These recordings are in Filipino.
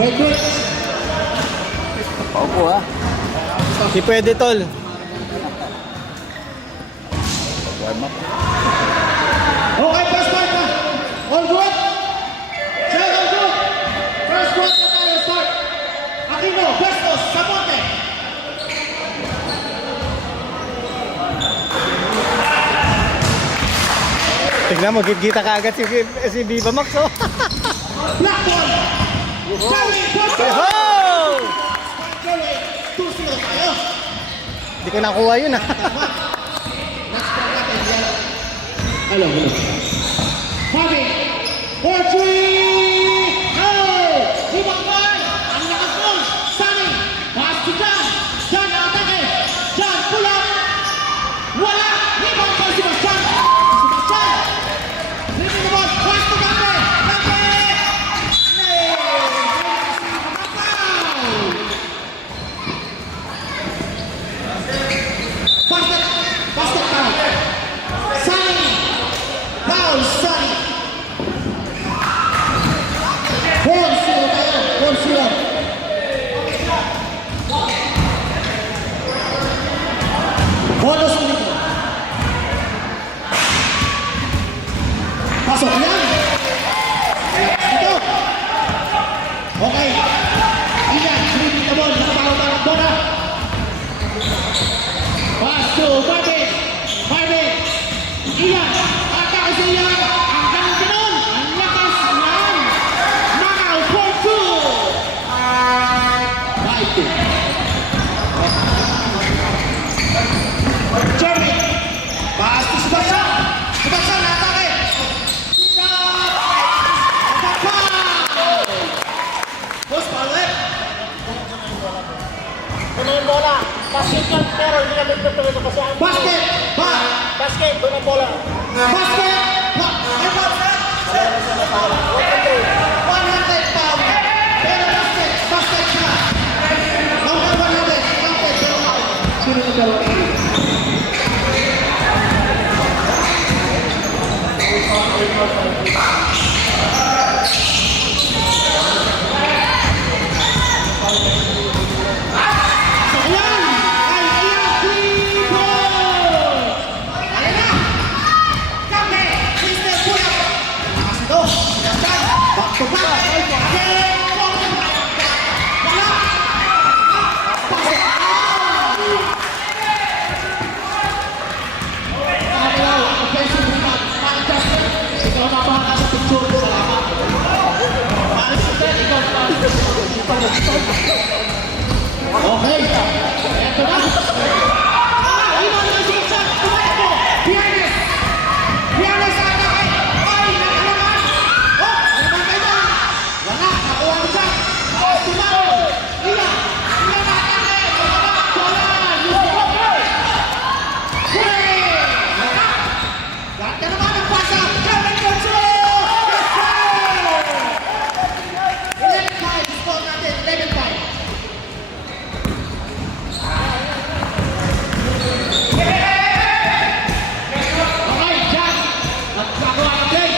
Wait, wait. Paupo ha. Hindi pwede tol. Warm up. Okay, first part na. All good? Sir, all good? First part na tayo, start. Aquino, Bestos, Samote. Tignan mo, gita ka agad si Viva Max oh. Black one. Jerry, Boston. Ho! Jerry, 2-0 tayo. Hindi ko nakuha yun ah. Next part natin yan. Hello, hello. Fabi, 4-3. Oh! Ibang ball. Ang lakas mo. Sunny. Pass to John. John, atake. John, pull up. Wala. Ibang ball si Bastian. Sebastian. Living the ball. Pass to Gabe. Gabe. Basket foul. Sunny. Foul, Sunny. 4-0 tayo. 4-0. Bonus ulit. Pasok yan. Ito. Okay. Ilan, dribbling the ball. Nakaparaw-tarang bola. Pass to Marvin. Marvin. Ilan. Atake sa Ilan. Hanggang ganun. Ang lakas yan. Knockout 4-2. 5-2. Jeremy. Pass to Sebastian. Sebastian, atake. Stop. Foul. Post foul ulit. Doon yung bola. Basket yan, pero hindi namin tutuloy kasi ang Basket. basket, doon ang bola. Basket. Ay, basket. 100 pound. Pero basket. Basket siya. Number 100. Counted. Sino na dalawa? Ayan! Ay, ayan! 3 goals! Alin na! Kami! Mr. Kuya! Lakas ito! Yan! Back to back! Again! Wala! Pasok! Nakakalaw! Offensive rebound! Para-Justin! Ikaw na bahala sa picture! Salamat! Para-Justin! Ikaw na bahala sa picture! Okay. Eto na. Iwan na si Iksan. Tumakbo. Pianes. Pianes sa atake. Ay, nakalaman. Oh, ano ba kayo? Wala. Nakuha mo siya. Oh, tumakbo. Ilan. Ilan na atake. Wala. Wala. Hooray. Wala. Ganda naman ang pasa. Kevin Consuelo. Yes, sir. 11-5. Score natin. 11-5. Okay, John. Nagkagawa ng play.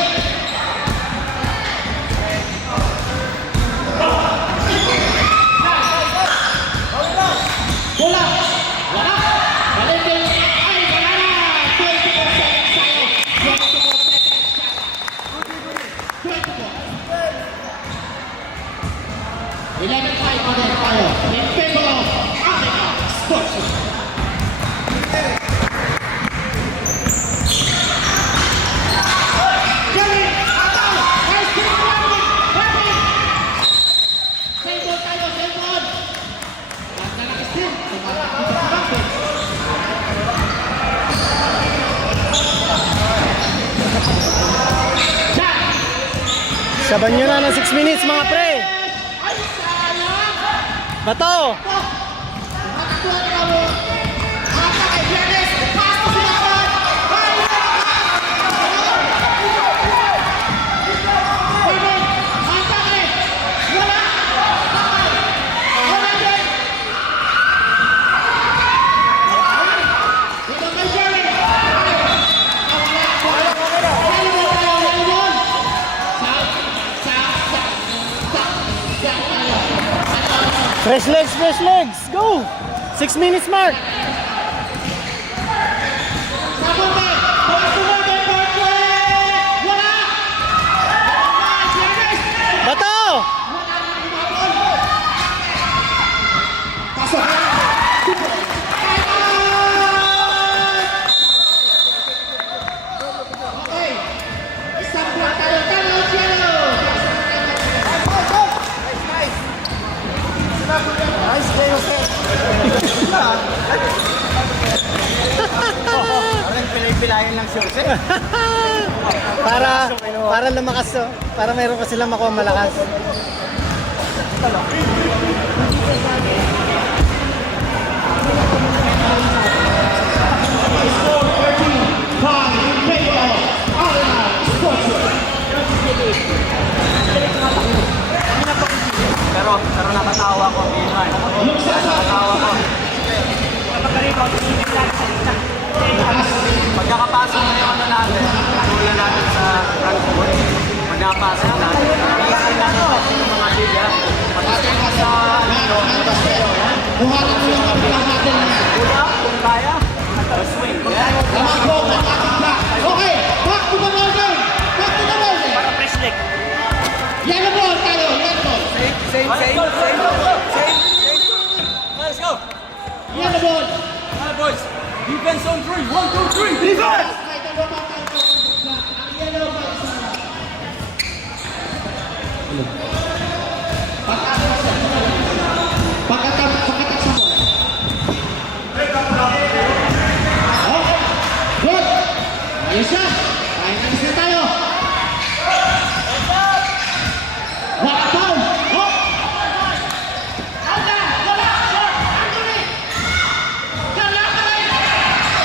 Bola. Wala. Balikin. Ay, wala na. 24 seconds tayo. 24 seconds shot. 24. 11-5 pa din tayo. In favor of Africa Sports. Jerry, ataw! Nice kick, Marvin! Marvin! Same ball tayo, same ball! Ganda na Christine. Tumatakbo sa Marvin. Jack! Saban nyo na ng 6 minutes mga pre. Ay, sayang! Bato! Tumatakbuhan ka mo. Atake, Pianes! Pass to Silaban! Ay, Marvin! Atake! Wala! Wala din! Ito kay Jerry! Wala! Volleyball tayo, volleyball! Sa Fresh legs, fresh legs. Go! 6 minutes mark. Sabuti! Sumabi, Portland! Wala! Bato! Pasok! Okay. Stop block tayo. Talo, Cielo! Nice day, okay. Parang pilay-pilayan lang siya. Para lumakas, oh. Para meron ka silang makuha malakas. Pero nakatawa ko, Binan. Nakatawa ko. Pagkakapasok na yung ano natin, tulan natin sa front foot. Pagkakapasok natin, iisin natin yung mga liga. Pagkakapasok na sa ano, Buhatin mo yung kapilang natin na yan. Kuya, kung kaya, swing. Laman ko, ang ating block. Okay, back to the ball. Back to the ball. Para fresh leg. Yellow ball tayo, yellow ball. Same. Let's go. Yellow ball. Hi, boys. Defense on 3. 1, 2, 3. Defense! Ay, dalawa pa tayo. Ang yellow ball isa. Pagkatak sa ball. Okay, good. Ayos na. Ayos na tayo. Wala foul. Oh!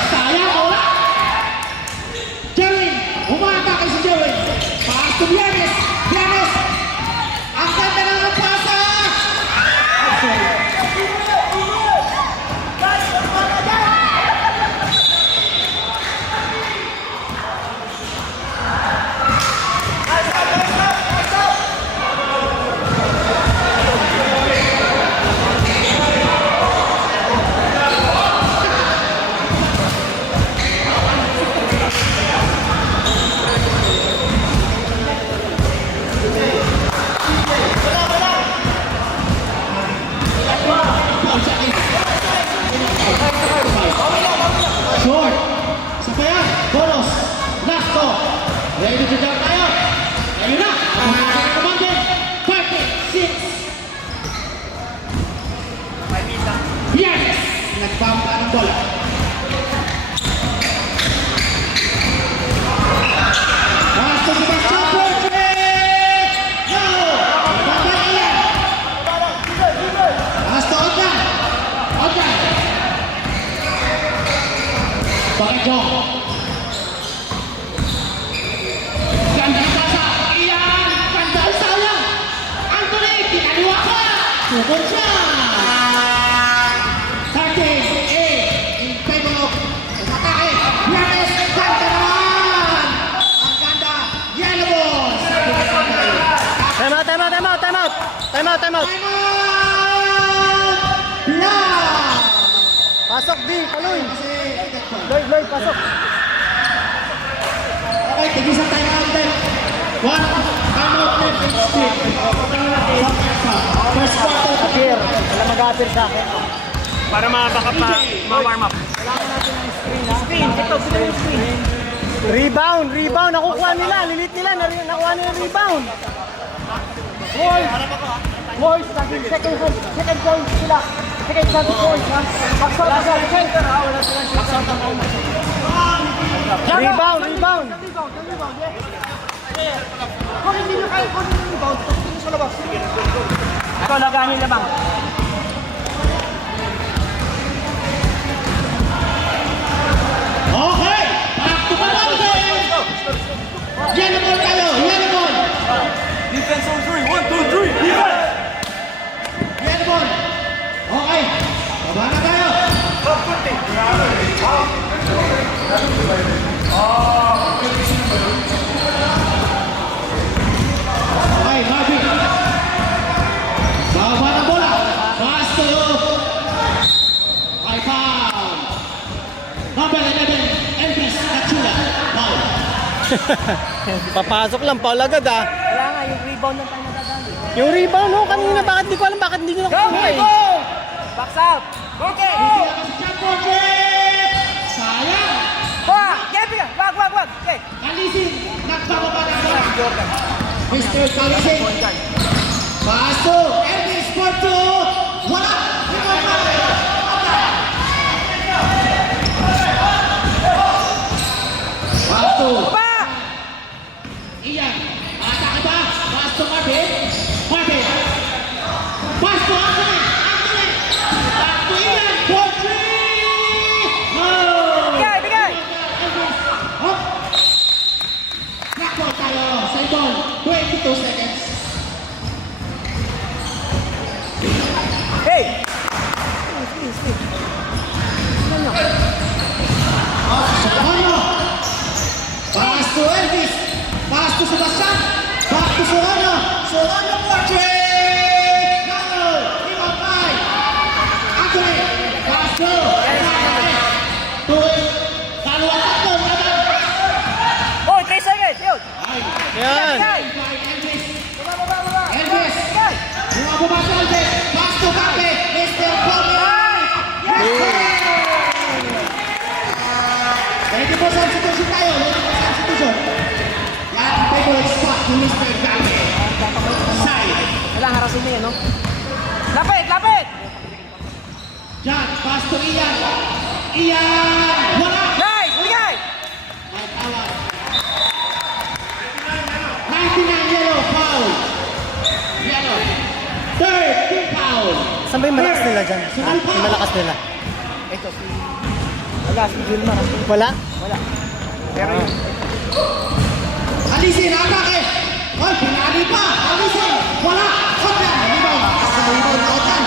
Sayang, wala. Jerwin, umatake si Jerwin. Paas to Bianes. Bianes. Ang ganda ng pasa. Short. Isa pa yan. Bonus. Last call. Ready to jump tayo. Ayun na. Ang kumandin. 36. Yes. Nagpampa ng bola. Pasto si Bastian Portrait. No. Nagpampa yan. Pasto Odlan. Odlan. Bakit Jong? Ganda ang pasa! Iyan! Ganda ang sayang! Anthony! Kinaliwa ka! Sugod siya! 13, in favor of atake! Yanis! Ganda naman! Ang ganda! Yellow balls! Time out! Time out! Block! Pasok, B. Kaloy. Kasi Lloyd, pasok. okay, tigisan tayo ng time. One out left in street. First quarter. Appear. Wala mag-appear sa akin. Para ma-warm up. Screen. Ito, sila yung screen. Rebound. Nakukuha nila. Lilit nila. Nakuha nila yung rebound. Boys, second point sila. Second point. Backside. Rebound. Kung hindi nyo kayo kunin yung rebound, tingin sa labas. Ito, laganin labang. Okay! Back to the ball game! Yellow ball tayo! Yellow ball! Defense on 3. 1, 2, 3. Defense! Yellow ball! Okay! Baba na tayo! Okay, Marvin! Baba na bola! Papasok lang, foul agad ah. Wala nga, yung rebound lang tayo nadadali. Yung rebound, no? Kanina, bakit di ko alam bakit hindi nyo Go, nakuha eh. go! Box out! Okay! Sayang! Wag! Kevin! Wag! Okay! Kalisin! Nagbababa na sa Mr. Kalisin! Paso! Elvis Porto! Wala! Paso! Ba! Iyan! Atake ba? Paso Marvin! Marvin! Paso Anthony! Anthony! Paso Iyan! Porto! No! Bigay! Hop! Nako tayo sa ibon. 22 seconds. Hey! Soano. Pass to Elvis. Pass to Sebastian. Back to Soano. Soano portrait. No. Lima five. Anthony. Pass to. Tuloy. Dalawa tatlo. Oh, 3 seconds! Yun! Yan. Bigay! Elvis. Baba! Elvis. Bigay! Bumababa si Elvis. Pass to Kape. Mr. Bobby. Ready po sa substitution tayo. Ready po sa substitution. Yan ang favorite spot ni Mr. Kape. Side. Wala, harasin niya, no? Lapit! Diyan. Pass to Ian. Ian. Wala. Nice! Bigay! May tawag. 99 yellow. Foul. Yellow. Third. Team foul. Saan ba yung malakas nila dyan? Ha? Yung malakas nila? Ito, wala, si Gilmar. Wala? Wala. Pero yun. Alisin. Atake. Oy, pinali pa. Alisin. Wala. Kotan. Rebound. Sa rebound na Kotan.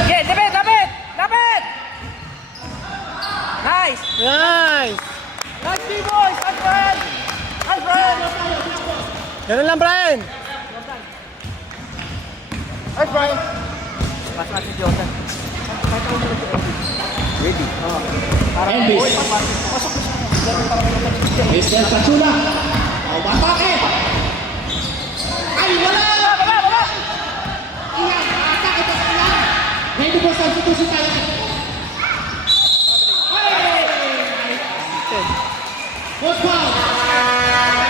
Okay, lapit! Nice! Nice! Nice D-boys! Alfred! Ganun lang, Brian. Alfred! Pas natin si Jordan. Ready? Elvis. Mr. Pachula. Atake. Ay, wala. Baba! Iyan, atake pa sa Iyan. Ready po sa substitution tayo. Post foul.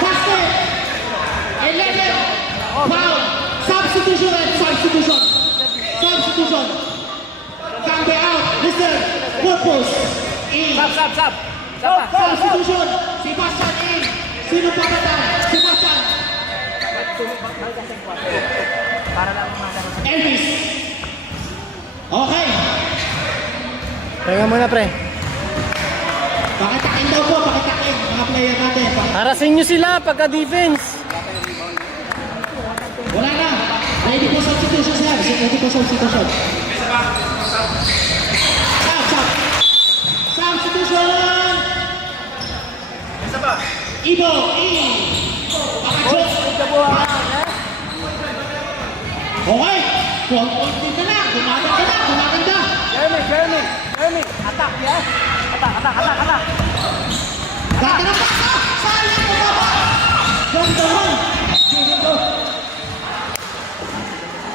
Basket. 11. Foul. Substitution. Kambe out. Mr. Purpose. In. Sab! Substitution. Sebastian in. Sino pa ba tayo? Sebastian. Para lang mga Elvis. Okay. Pahinga muna, pre. Pakitakin daw po. Pakitakin. Mga player natin. Harasin nyo sila pagka-defense. Wala na. Ready po substitution sir. Ready po substitution. Substitution. Ibo. Pakachot. Okay. 4 points din na lang. Gumaganda. Jeremy! Attack, yes! Attack! Dati na pasa. Sayang mo ba? Ganda mo. Dito.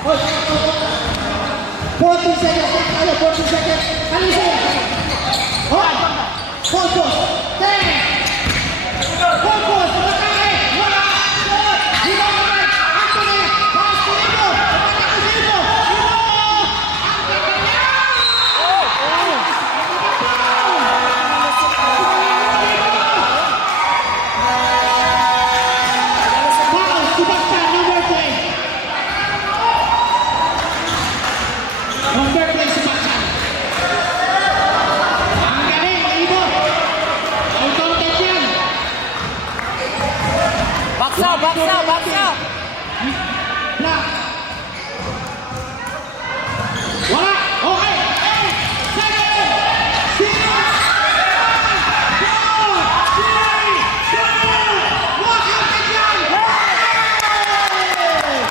14 seconds. Tayo, 14 seconds. Alisin. Hoy. Focus. 10. Focus. Matake. Wala. Shot. Ibo naman. Anthony. Pass to Ibo. Matake si Ibo. Ibo. Ang ganda niya. Foul. Sebastian, number 10. Number 10, Sebastian. Ang galing, Ibo. All counted yan. Box out! Black. Wala. Okay. 8 seconds. 6, 5, 4, 3, 2, 1. Counted yan. Ang galing.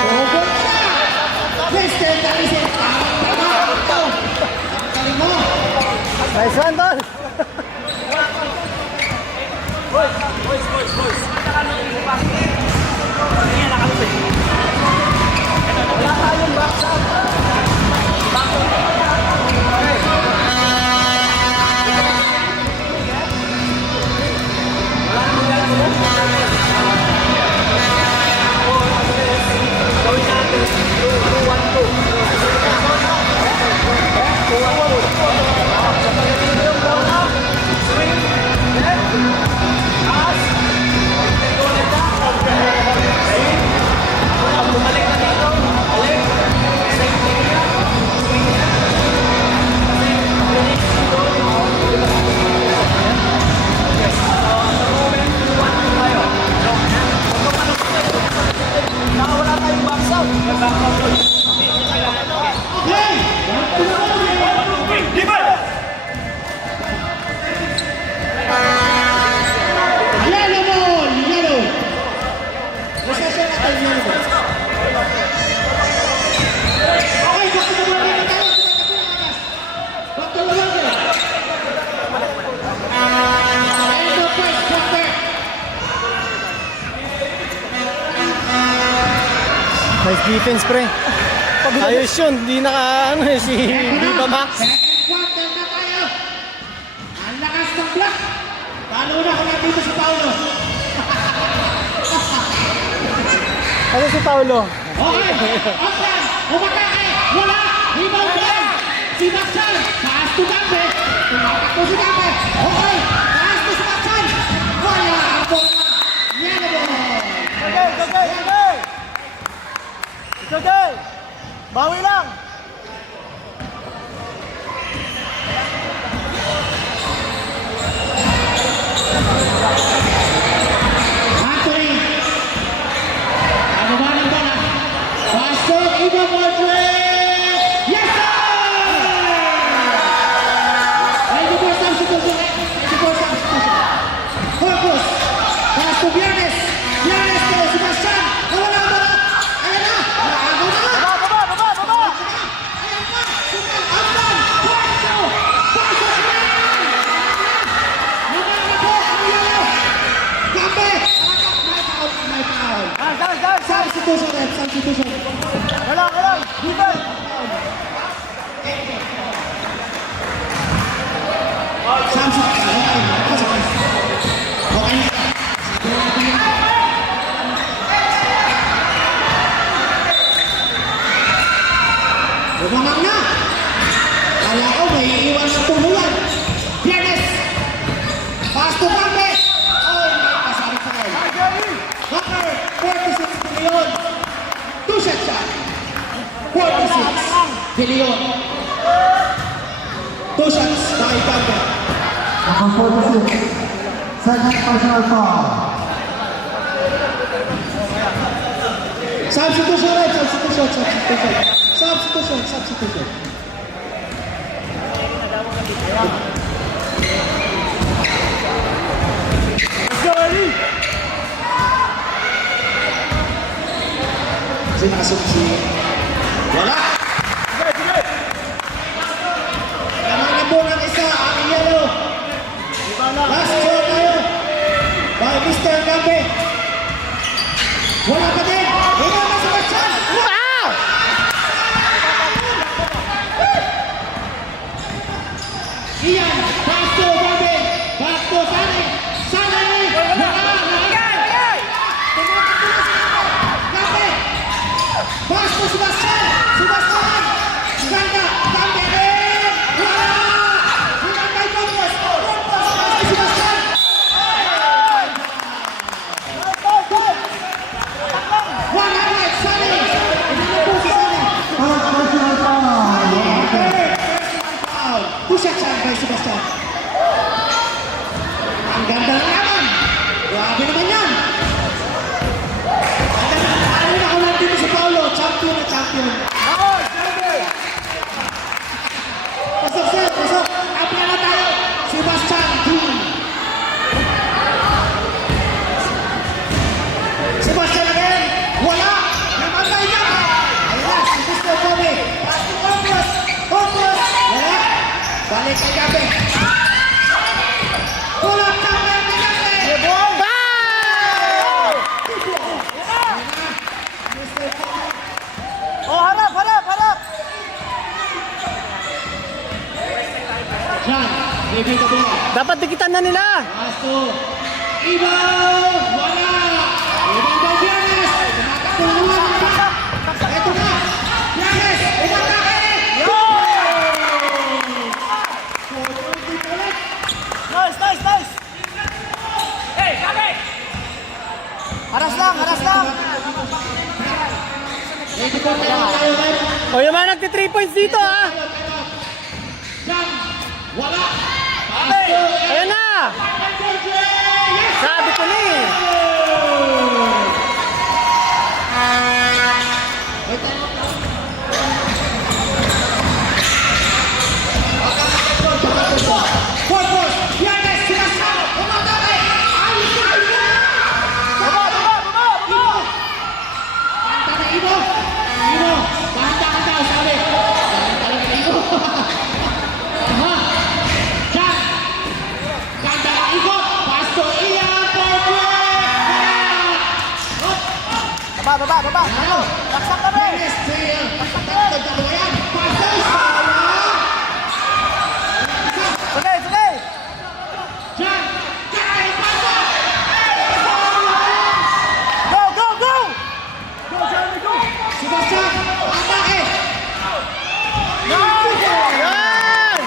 Robot siya. Mr. Yellow ball! Yellow! Nasasya natin yellow ball. Ay, bakit naman na tayo? Back to the water. End of first quarter. Nice defense, pre. Ayos yun. Hindi ano si Viva Max. Second quarter na tayo. Ang lakas ng block. Talo na ko natin dito si Paolo. Ano si Paulo? Okay, Oplan, umatake, wala, rebound ball. Si Maxan, taas to Gambe. Tumatakbo si Gambe. Okay, taas to si Maxan. Wala, ang bola. Yellow ball. Today! Bawi lang! Anthony. Ano ba ng bola? Pasok, Iba Madrid. Yes, sir! Ay, di po substitution. Di po substitution. Corpus. Taas to Biernes. Biernes to Sebastian. Nawala ang bola. Ayan na. Naago na. Baba! Ayan na. Sumal. Amlan. Cuarto. Pasok na. Nawala po ang yellow. Gambe. May foul. Substitution rin. Substitution. Wala! Defense! Umamang na! Kala ko may iwan sa tumulan. Biernes! Pass to Gambe! Oh, may kasari pa kayo. Number 46 billion. Two shots shot. 46 billion. Two shots by Gambe. Number 46, second personal foul. Substitution rin. Substitution. Kasi nakasubsi. Wala! Nananabo ng isa ang yellow. Last shot tayo. By Mr. Gambe. Wala pa din. Ikaw na sa Marchan. Wow! Iyan. Back to Gambe. Back to Sane. Sane. Wala. Tumatakbo na si Gambe. Pass to Sebastian. Ganda. Gambe din. Wala. Rebound by Corpus. Pass to Sebastian. Dapat dikitan na nila. Pasto. Iba. Wala. Ibang Bianes. Tumatakbuhan na. Ito na. Bianes. Umatake. Nice, nice, nice! Hey, kami! Haras lang, haras lang! Ready po tayo. O yung mga nagti 3 points dito ha. Jam. Wala. Ayan na. Sabi ko na eh. Corpus. Bianes. Sinasama. Umatake. Ayos na. Baba, baba, baba, baba! Kanta na Ibo. Ibo. Kanta ka daw, sabi. Kanta na Ibo. Aha. Jam. Kanta na Ibo. Pasto. Iyan. Perfect. Baba, baba, baba! Ano? Laksak kami! Bianes. Sayo. Nagkakawayan. Pasto. Sawa. Sige, sige! Jam. Kaya. Pasto. Go, go, go! Go, Jeremy, go! Sebastian. Atake. Yan.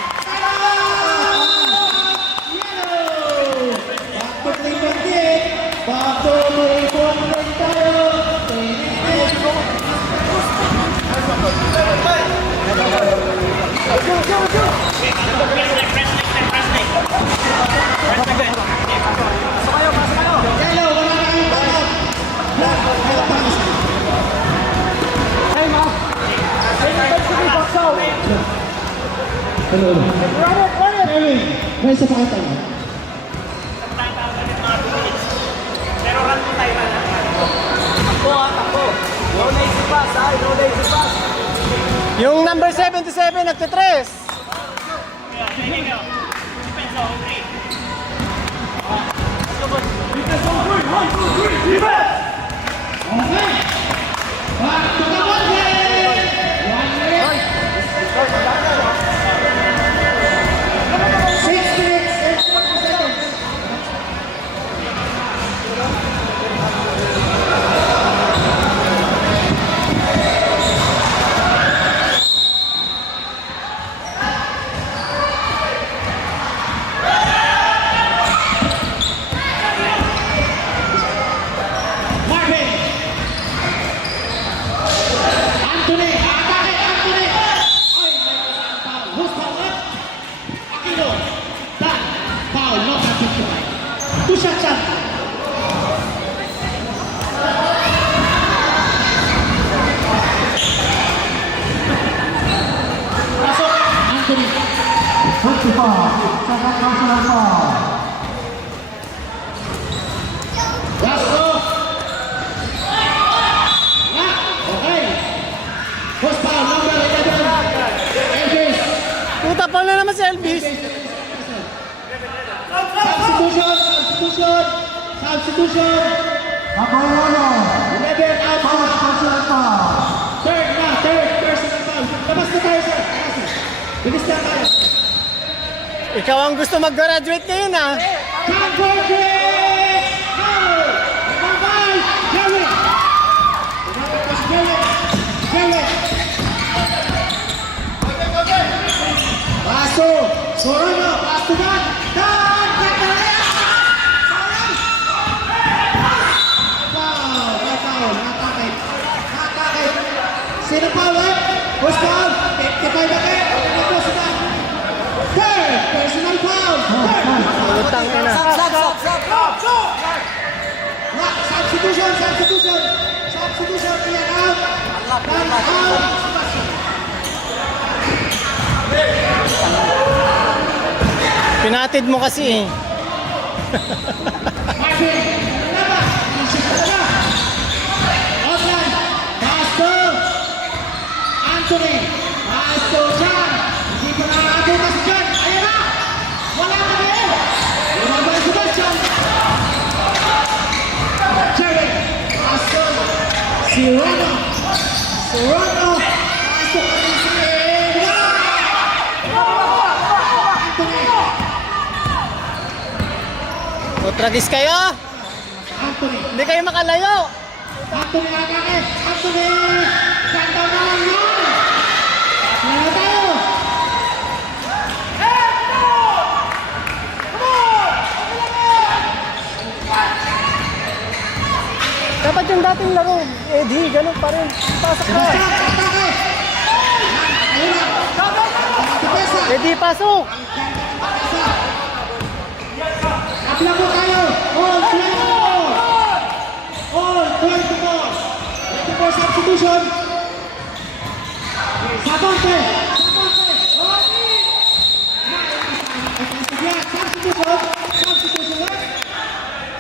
May isa pa kayo tayo. Takbo ha, takbo. No lazy pass ha, no lazy pass. Yung number 77 nagti 3. Okay. Back to the 1 game. 1 minute. 6 minutes and 40 seconds. Marvin. Anthony. Atake. Anthony. Ay, may foul. Who's foul up? Aquino. Dan. Foul. Not Anthony. Two shots up. Pasok. Anthony. 55, second personal foul. Last off. Yeah. Okay. Who's foul? Number 11. Elvis. Puta pa na naman si Elvis. Substitution. Substitution. Substitution. Number 11, 11 out. first personal foul. Third na. Third personal foul. Labas na tayo, sir. Bilis na tayo. Ikaw ang gusto mag-graduate ngayon ha. Convergent! Foul! Number 5. Jerry. Tumawag pa si Jerry. Jerry. Paso. Sorono. Paso na. Dan. Kataraya. Sayang. Foul. May foul. Natake. Natake. Sino foul eh? Who's foul? 55 again. Ito sila. Third personal foul. Third. Utang ina. Substitution. Substitution. Substitution. Iyan out. Dan out. Pinatid mo kasi eh. Marvin. Labas. Isip ka na. Outline. Pasto. Anthony. Pasto dyan. Hindi pa nakakabukas dyan. Ayan na. Wala na din. Lumabas si Sebastian. Jerry. Pasto. Si Rono. Si Rono. Pasto ka rin si Wala. Anthony. Utragis kayo! Anthony. Hindi kayo makalayo! Anthony Agakes. Anthony. Ganda na lang yun. Wala tayo. Dapat yung dating laro, Eddie, ganun pa rin. Pasok ka! Sebastian. Atake. Ayun na. Depensa. Eddie, pasok! Abla po tayo. All 24. All 24. 24 substitution. Sabonte. Sabonte. Substitution. Substitution.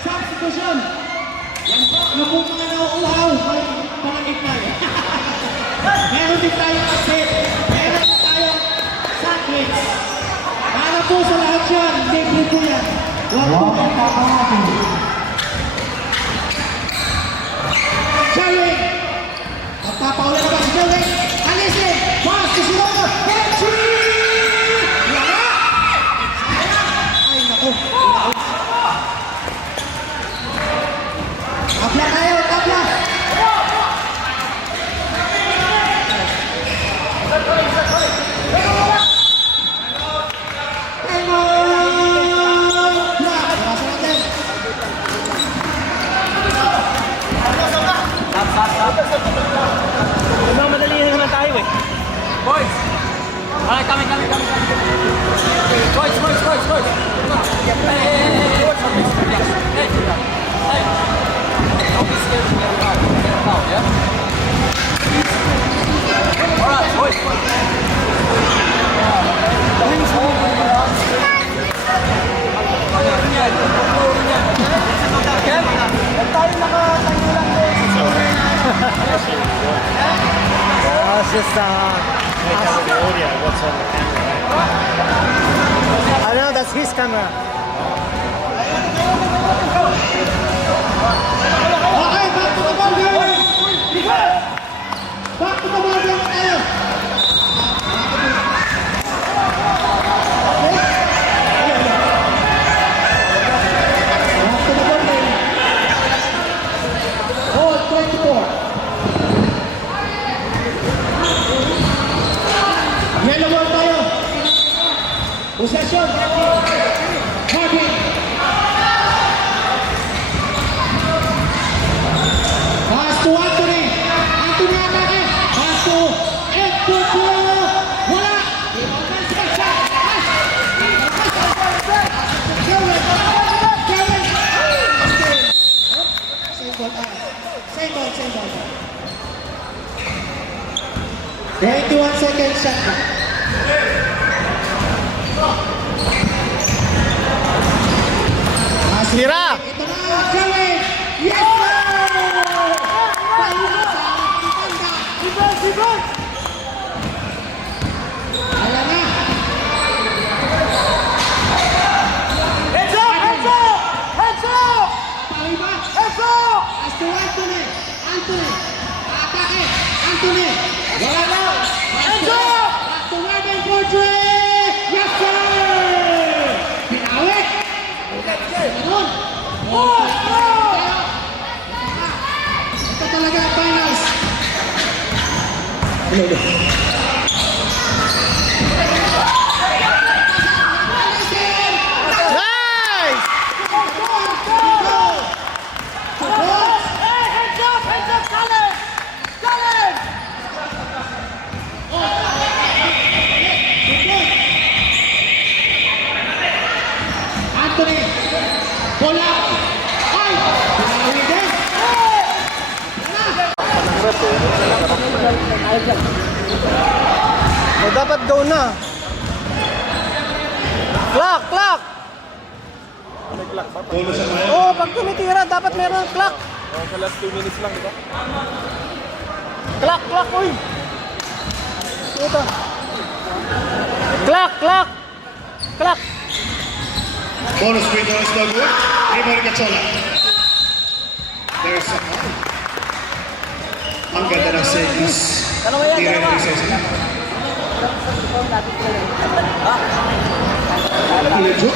Substitution. Yan po. Ano po mga nauuhaw? May palagay tayo. Meron din tayo asit. Meron din tayo sandwich. Para po sa lahat yan. Libre po yan. Huwag po Wala kayo. pa kamati. Jerry! Magpapauli na ba si Jerry? Alisin! Pass to Silvano! Benji! Wala! Ay, naku! Tabla tayo! Tabla! Nasa natin! Madali na naman tayo eh. Boys! Alright, kami. Boys! Hey! Don't be scared to get out. Get out, yeah? Alright, boys! It's just, the audio, what's on the camera. I know, that's his camera. Okay, back to the ball game! Back to the ball game tayo! Back to the ball game. All 24. Yellow ball tayo. Possession. Harvey. Pass to Anthony. Anthony atake. Pass to Edwin. Wala. Offensive shot. Pass. Gawin. Same ball. 21 seconds shot clock. Pass. Tira! Ito na, Gawin. Yes, sir! Ayan na. Tawi ba? As to Anthony. Atake. Anthony. Wala na. Back to Warden Portrait. Yes, sir! Pinawit. Ganun. Ito talaga ang finals. Nice! Anthony. Bola. Ay! Pinawit din. O, dapat go na. Clock! Oo, pag tumitira, dapat meron clock. Sa last 2 minutes lang, di ba? Clock, uy! Ito. Clock! Bonus free throw is no good. Rebound Cachola. There's a ang ganda ng service. Tira ng isa. Medyo.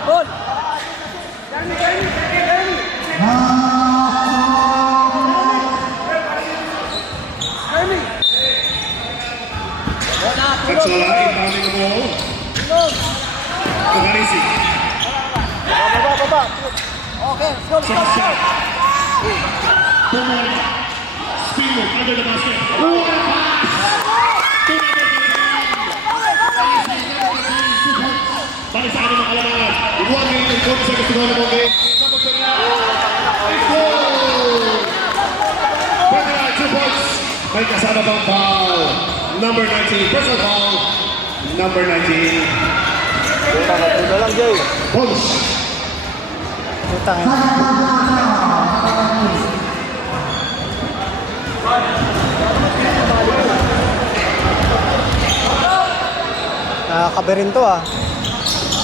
ball. Catchola inbounding the ball. Camarisi. Pumalik. Spin move under the basket. Balik sa anim ang kalamangan. 1 minute and 40 seconds to go in the ball game. Goal! 2 points. May kasama bang foul? Number 19. Personal foul. Number 19. Ito lang, Jay. Polish. Utang. Nakakabirin to ah.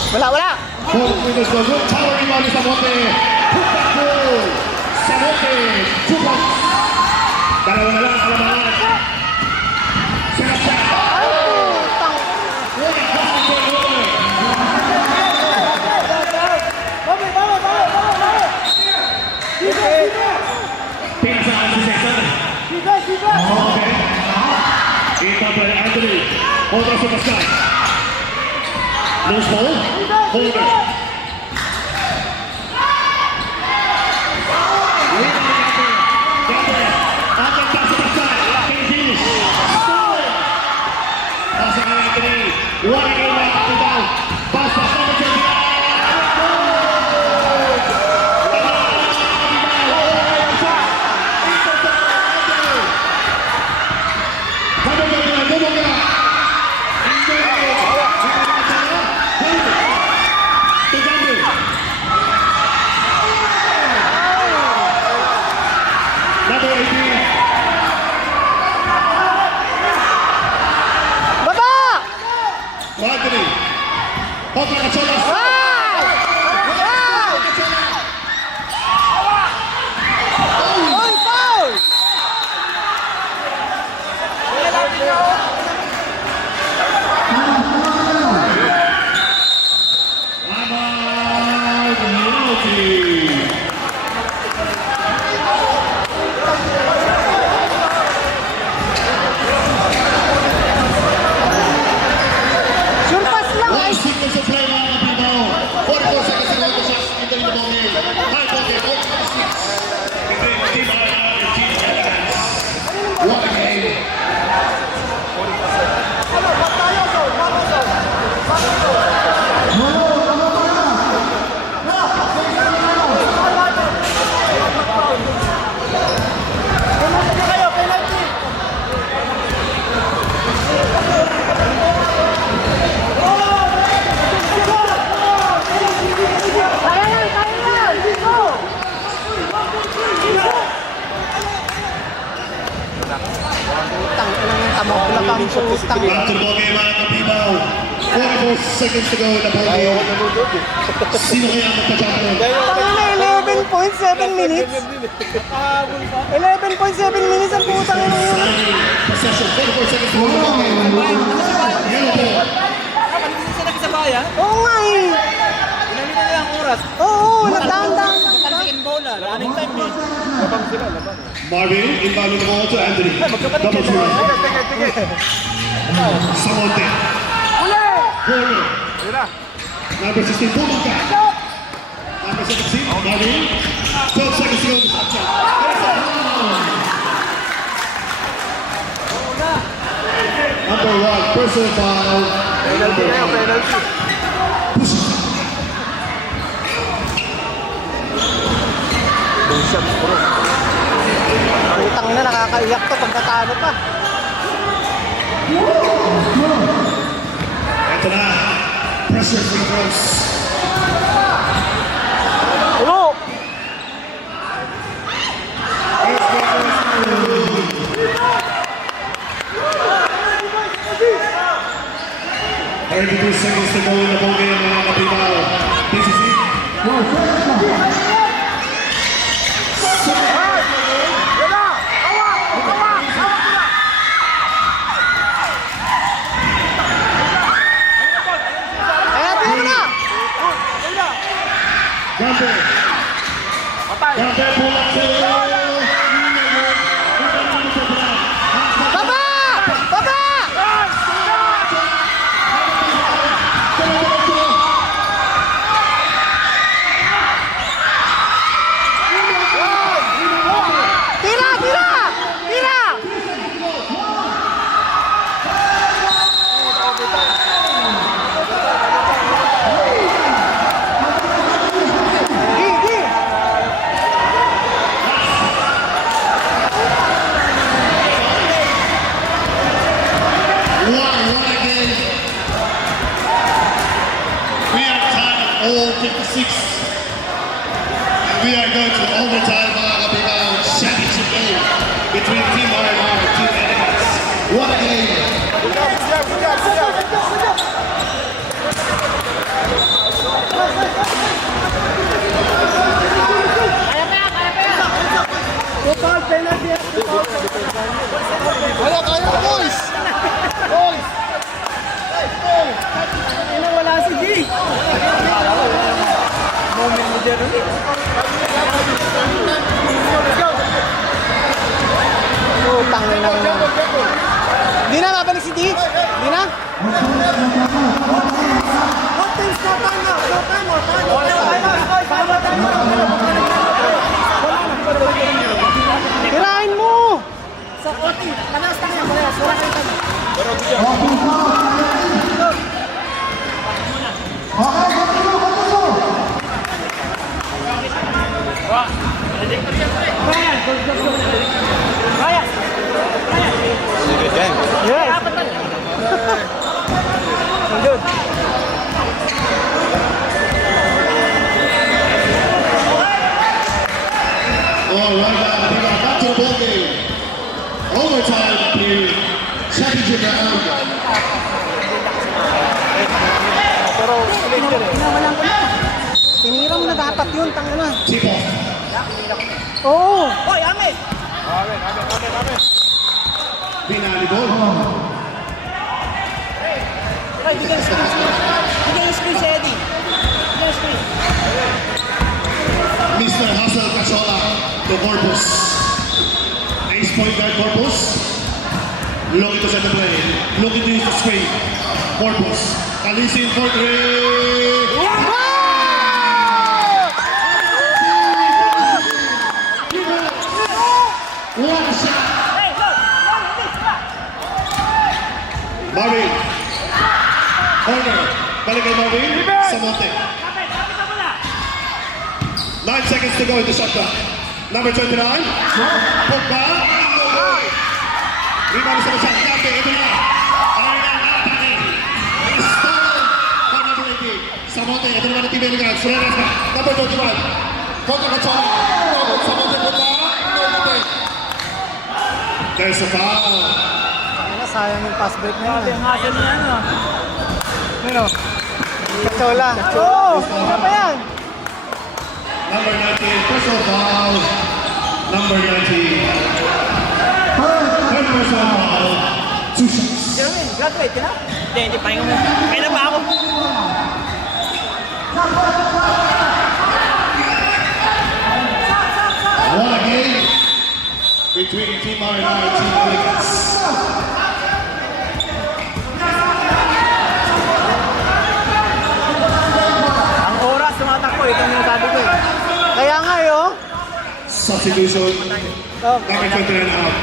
Wala! Four winners go good. Tower rebound ni Samote. Put back goal. Samote. 2 points. Dalawa na lang ang kalamangan. Sarap siya. Pinasaan si Sexton. Okay. Ito pa rin Anthony. Otra sa basket. Loose ball. Holder. Number 18. Anthony. Otra Cacholas. Back to the ball game mga kapibaw. 44 seconds to go in the ball game. Sino kaya ang magpa-champion? 11.7 minutes. 11.7 minutes ang putang ina yun. Possession, 44 seconds to go in the ball game. Yellow ball. Sa bayan, Oo nga eh. pinamita nila ang oras. Oo, nagdahan-dahan. Second ball na, running time eh. Marvin, inbounding the ball to Anthony. Double throw. Samonte. Corner. Number 16, Bumaka. Number 17, Marvin. 12 seconds to go in the shot clock. Number 1, personal foul. Number 1. Push it. Putang na, nakakaiyak to pagkatalo pa. Ito na. Pressure free throws. Ulo! Thirty-two seconds to go in the ball game mga kapibaw. PCC. Camper. Camper pull up to Baba! Baba! Tira! Tira! Tira! Gi! What again? We are tied all 56. And we are going to overtime mga kabigaw championship game between Team RMR and Team Elegance. What a game! Kaya, kaya, boys! Boys! Ano, wala si G! Moment mo dyan ulit. Utang na lang. Di na, babalik si D? Di na? Tirahin mo! Sa OT, manas tayo, manas. Wala kayo tayo. Yes. Good. All right, now we got back to the ball game. Overtime period. Championship round. Pero pinawalan ko na. Tinira mo na dapat yun, tanga na. Tip off. Oo. Hoy, Ame! Pinali ball. Hoy, bigyan screen si Eddie. Bigyan screen. Mr. Hustle Cachola to Corpus. Ace point guard Corpus. Looking to set the play. Looking to use the screen. Corpus. Alisin for three. What a shot. Marvin. Corner. Balik kay Marvin. Samonte. 9 seconds to go in the shot clock. Number 29. Pogba. Rebound sa shot. Kante. Ito na. Arnan atake. Stolen by number 18. Samonte. Ito naman ang team Elegance. Surenas na. Number 31. Contra Cachola. Samonte Pogba. There's a foul. Ano, sayang yung pass break na yun. Hustle niya, ano? Ano? Kachola. Oo! Ano pa yan? Number 19, personal foul. Number 19. Third personal foul. 2 shots. Graduate ka na? Hindi pa yung... Kaya na ba ako? What a game between Team RMR and Team Elegance. Ang oras tumatakbo, ito yung sabi ko eh. Kaya nga yun. Substitution. Number 29 out.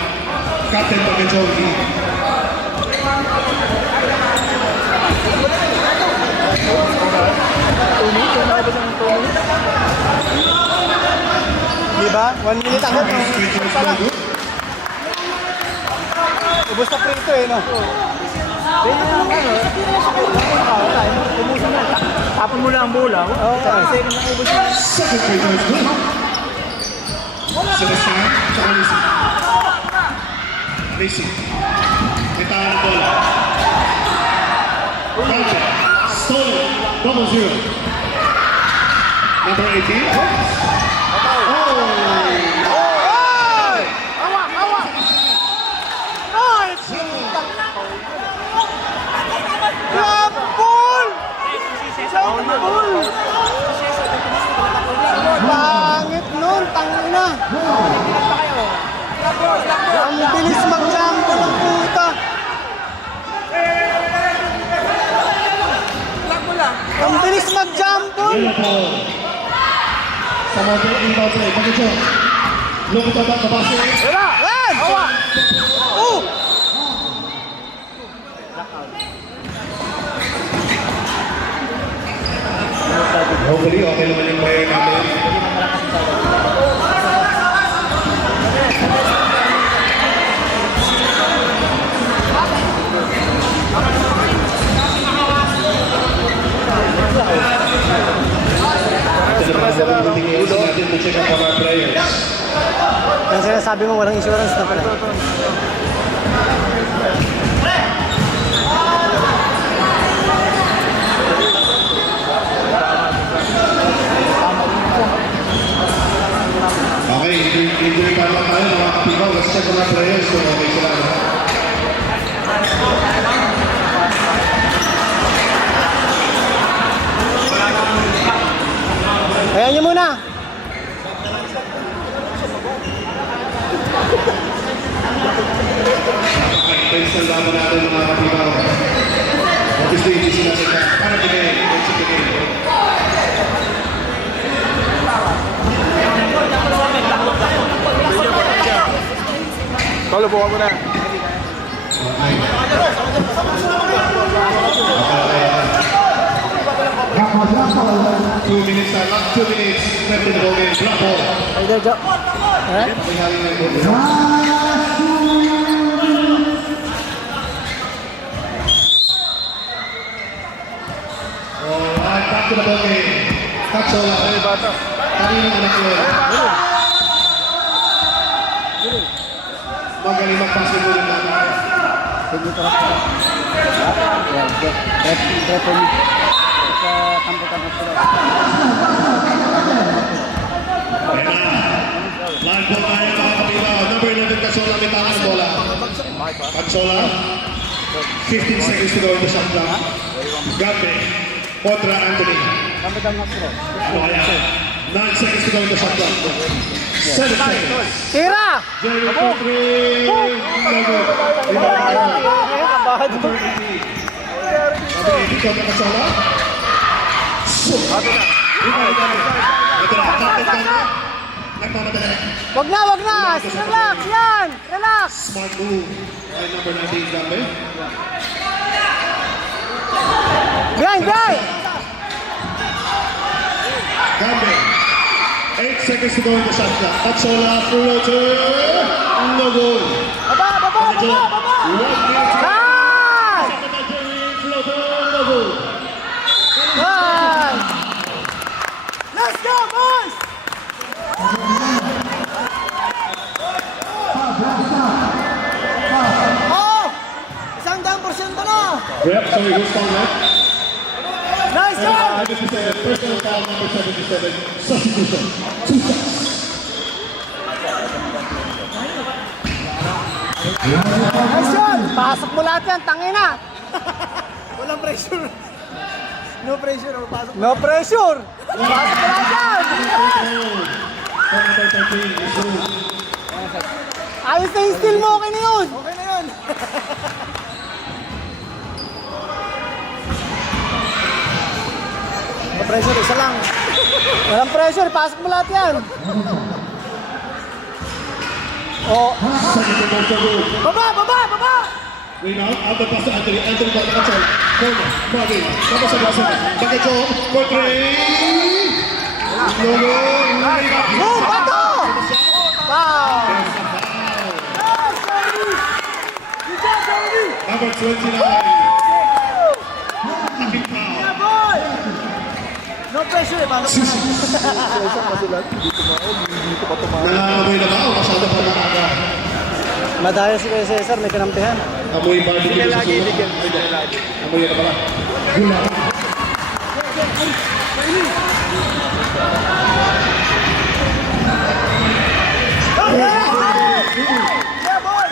Captain Pagkachol E. Diba? 1 minute agad. Ubus na prito eh, no? Umusin na. Tapon mo lang ang bola. Oo. Second na ubus na. Second free throw is good. Celestin, tsaka Lisi. Lisi. May tahan ng bola. Kante. Stolen. 0-0. Number 18. Ang bilis mag-jump ng puta. Ang bilis mag-jump. Beautiful. Someone get inbound play. Pagkakcho. Look at the basket. Red! Oh! Hopefully, okay naman yung player namin. Ito naman ang tingin sa natin to check up on our players. Yung sinasabi mo walang insurance na pala. Okay, injury pa lang tayo mga kapibaw. Let's check on our players kung okay sila. Ayan nyo muna. Intense ang laban natin mga kapibaw. Obviously, hindi sila sila. Para bigay, let's bigay. Paulo, buka mo na. Okay. 2 minutes left. 2 minutes left in the ball game. Drop ball. Either job. Eh? We're having a good Alright, back to the ball game. Katsola. Ay, bata. Kanina anak yun. Magaling mag-basketball yung bata. Ayan na. Line ball tayo mga kapibaw. Number 11 Katsola, may tangan bola. Katsola. 15 seconds to go in the shot clock. Gambe. Kontra Anthony. Ano kaya? 9 seconds to go in the shot clock. 7 seconds. Tira! Jerry for 3. No good. Kabahad mo. Okay, ikaw na Katsola. Ito na, captain ka na. Nagmamadali. Wag na, wag na! Relax, yan! Relax! Smart move by number 19, Gambe. Grind, grind! Gambe. 8 seconds to go in the shot clock. Katsola, floater. No good. Baba, baba, baba, baba! 1 minute to go. Nice! Floater, no good. Nice! Let's go, boys! Oh! 100% na! Yep, sorry, who's foul left? Nice job! 77, personal foul number 77, substitution. 2 shots. Nice yun! Pasok mo lahat yan, tangina! Walang pressure. No pressure, pasok. No pressure! Pasok mo lahat yan! Number 13 is good. Ayos na yung steal mo, okay na yun! Okay na yun! No pressure, isa lang. Walang pressure, pasok mo lahat yan. Oh, Second to most good. baba, baba, baba! Rebound, out the pass to Anthony. Anthony back to Katsola. Corner, Marvin. Tapos sa basa. Baketso, for 3. No good. Boom, bato! Wow! Good job, Jordy! Number 29. Tapping foul. Yeah, boy! No pressure, eh, pasok mo Nangangamoy na ba o masyado pa maaga? Madaya si Kuya Cesar, may kinampihan. Amoy barbecue sa sulat. Amoy na pala. Gula. Yeah, boy!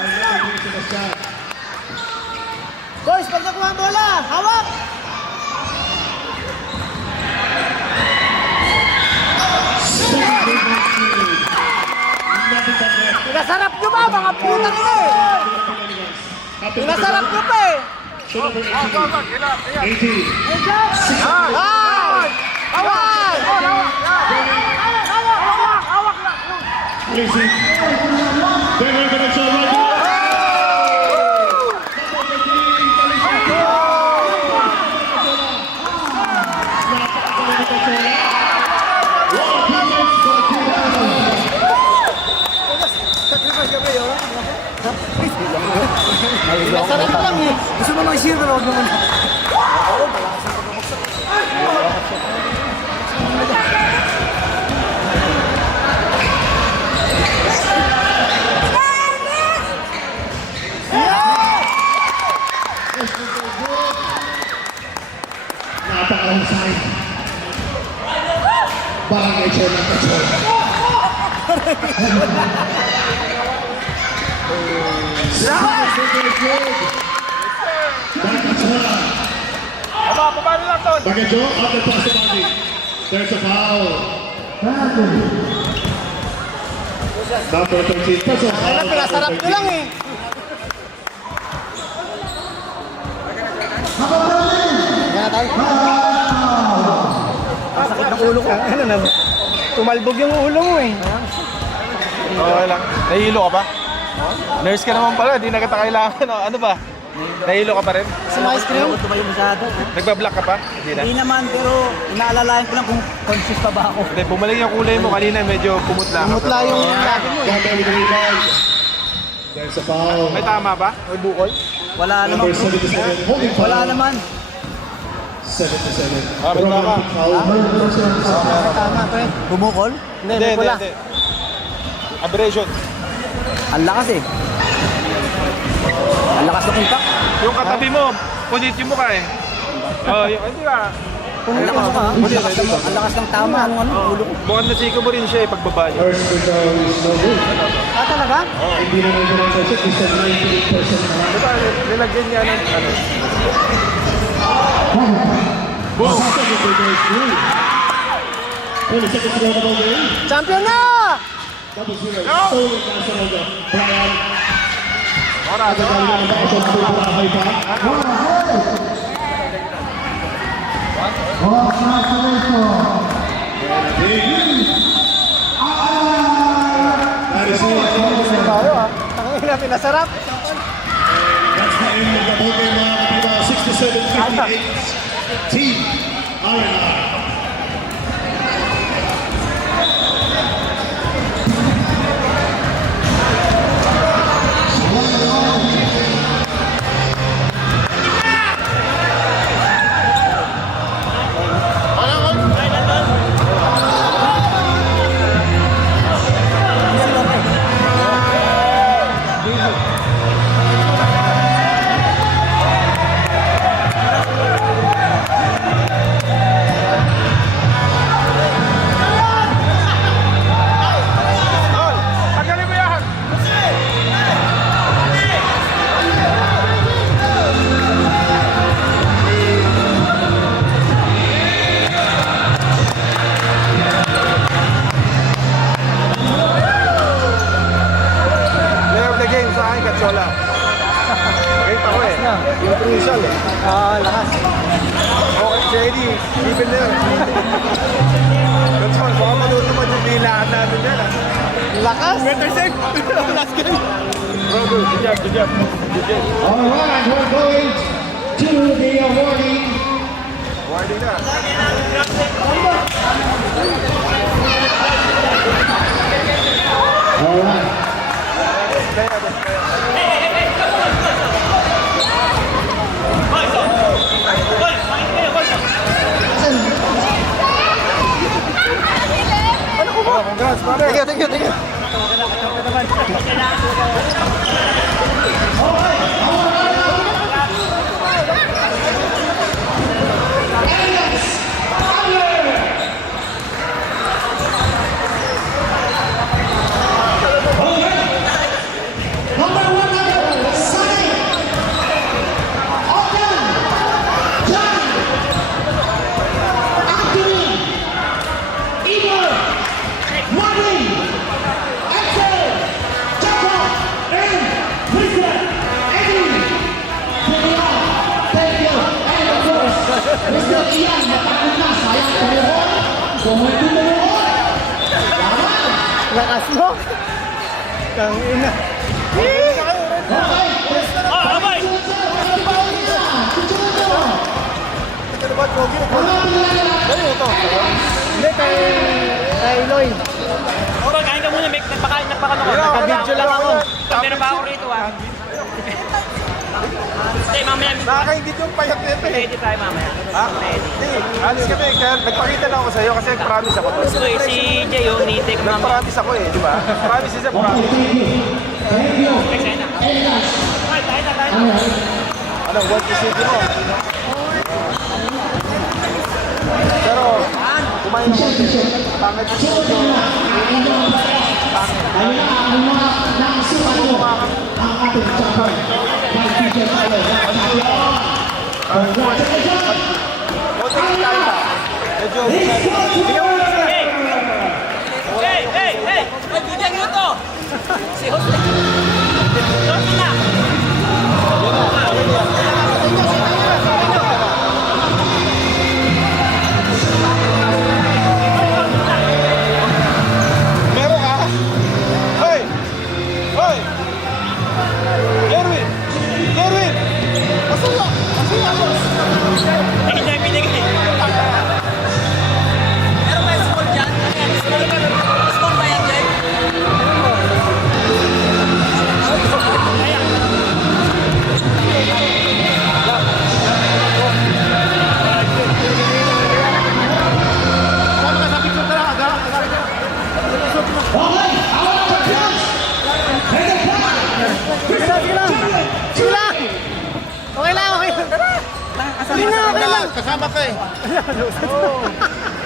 Boys, pag nakuha ang bola, hawak! Pinasarap nyo ba, mga putang ina eh. Pinasarap nyo pa eh. To number 18. 18. Ay! Hawak! Listen. They're going to show right here. Pinasarap mo lang eh. Gusto mo mag-share pero huwag naman. Napaka-husay. Barangay Chairman Kachola. Bagajo on the possibility. There's a foul. Number 13. Personal foul. Ay, pinasarap nyo lang eh. Yan na tayo. Sakit ng ulo ko. Ano na? Tumalbog yung ulo mo eh. Okay lang. Nahihilo ka ba? Nurse ka naman pala, di na kita kailangan. Ano ba? Nahihilo ka pa rin? Sa mga ice cream? Ito ba yung masyado? Nagba-block ka pa? Hindi na. Hindi naman, pero inaalalayan ko lang kung conscious pa ba ako. Hindi, bumalik yung kulay mo kanina, medyo pumutla ka. Mutla yung labi mo eh. Ganda with the rebound. There's a foul. May tama ba? May bukol? Wala naman. Number 77. Holding foul. Wala naman. 77. Ah, may tama. Romantic foul. Tama, pre. Bumukol? Hindi, may pula. Aberration. Ang lakas eh. Ang lakas ng impact. Yung katabi mo, punit yung mukha eh. Oh, yung, hindi ka. Ang lakas ng ang lakas ng tama ng ano, ulo ko. Mukhang nasiko mo rin siya eh, pagbaba niyo. First free throw is no good. Ah, talaga? Hindi na rin naman kasi it's a 98% naman. Diba, nilagyan niya ng ano. Boom. Second free throw is good. 20 seconds to go in the ball game. Champion na! Double zero. Stolen national of Brian. Ora, At galing na ng bakasyon sa Bukahay pa. That is it. Tayo ah. Tangin na pinasarap. That's the end of the ball game mga kapila. 67-58. Team R&R. Tagalin mo yan! Player of the game sa akin, Kachola. Nakita ko eh. Yung crucial eh. Ah, lakas. Okay, Shady. Even na yun. Kachol, baka manood naman yung bilaan natin yan ah. Lakas. Better save. Last game. Bro, good job, good job. Good job. All right, we're going to the awarding. Warning na. All right. Congrats, brother. Thank you. Number 100, Sunny. Ogden. John. Anthony. Igor. Marvin. Axel. Jacob. Lakas mo. Tangina. Hindi, kay Loy. Kain ka muna, nagpakain ako. Naka-video lang ako. Meron pa ako rito Hindi, mamaya. Nakakaingit yung payat nito eh. Ready tayo mamaya. Ha? Hindi. Alis kami. Kaya nagpakita lang ako sa'yo kasi promise ako. Gusto ko si Jay, yung nitik mamaya. Nag-promise ako eh, di ba? Promise is a promise. Kain na. Tayo na. Ano, what you say mo? Pero, kumain ako. Pangit yung sito. Hey! Bigyan mo to! Si Jose. Jose na! Meron ka? Hoy! Hoy! Gerwin! Gerwin! Masaya! Masaya ako! Hindi niya binigay. Pero may small dyan. Small ba yan, Jay? Sige lang. Okay lang. Sige na, okay lang. Kasama ka eh.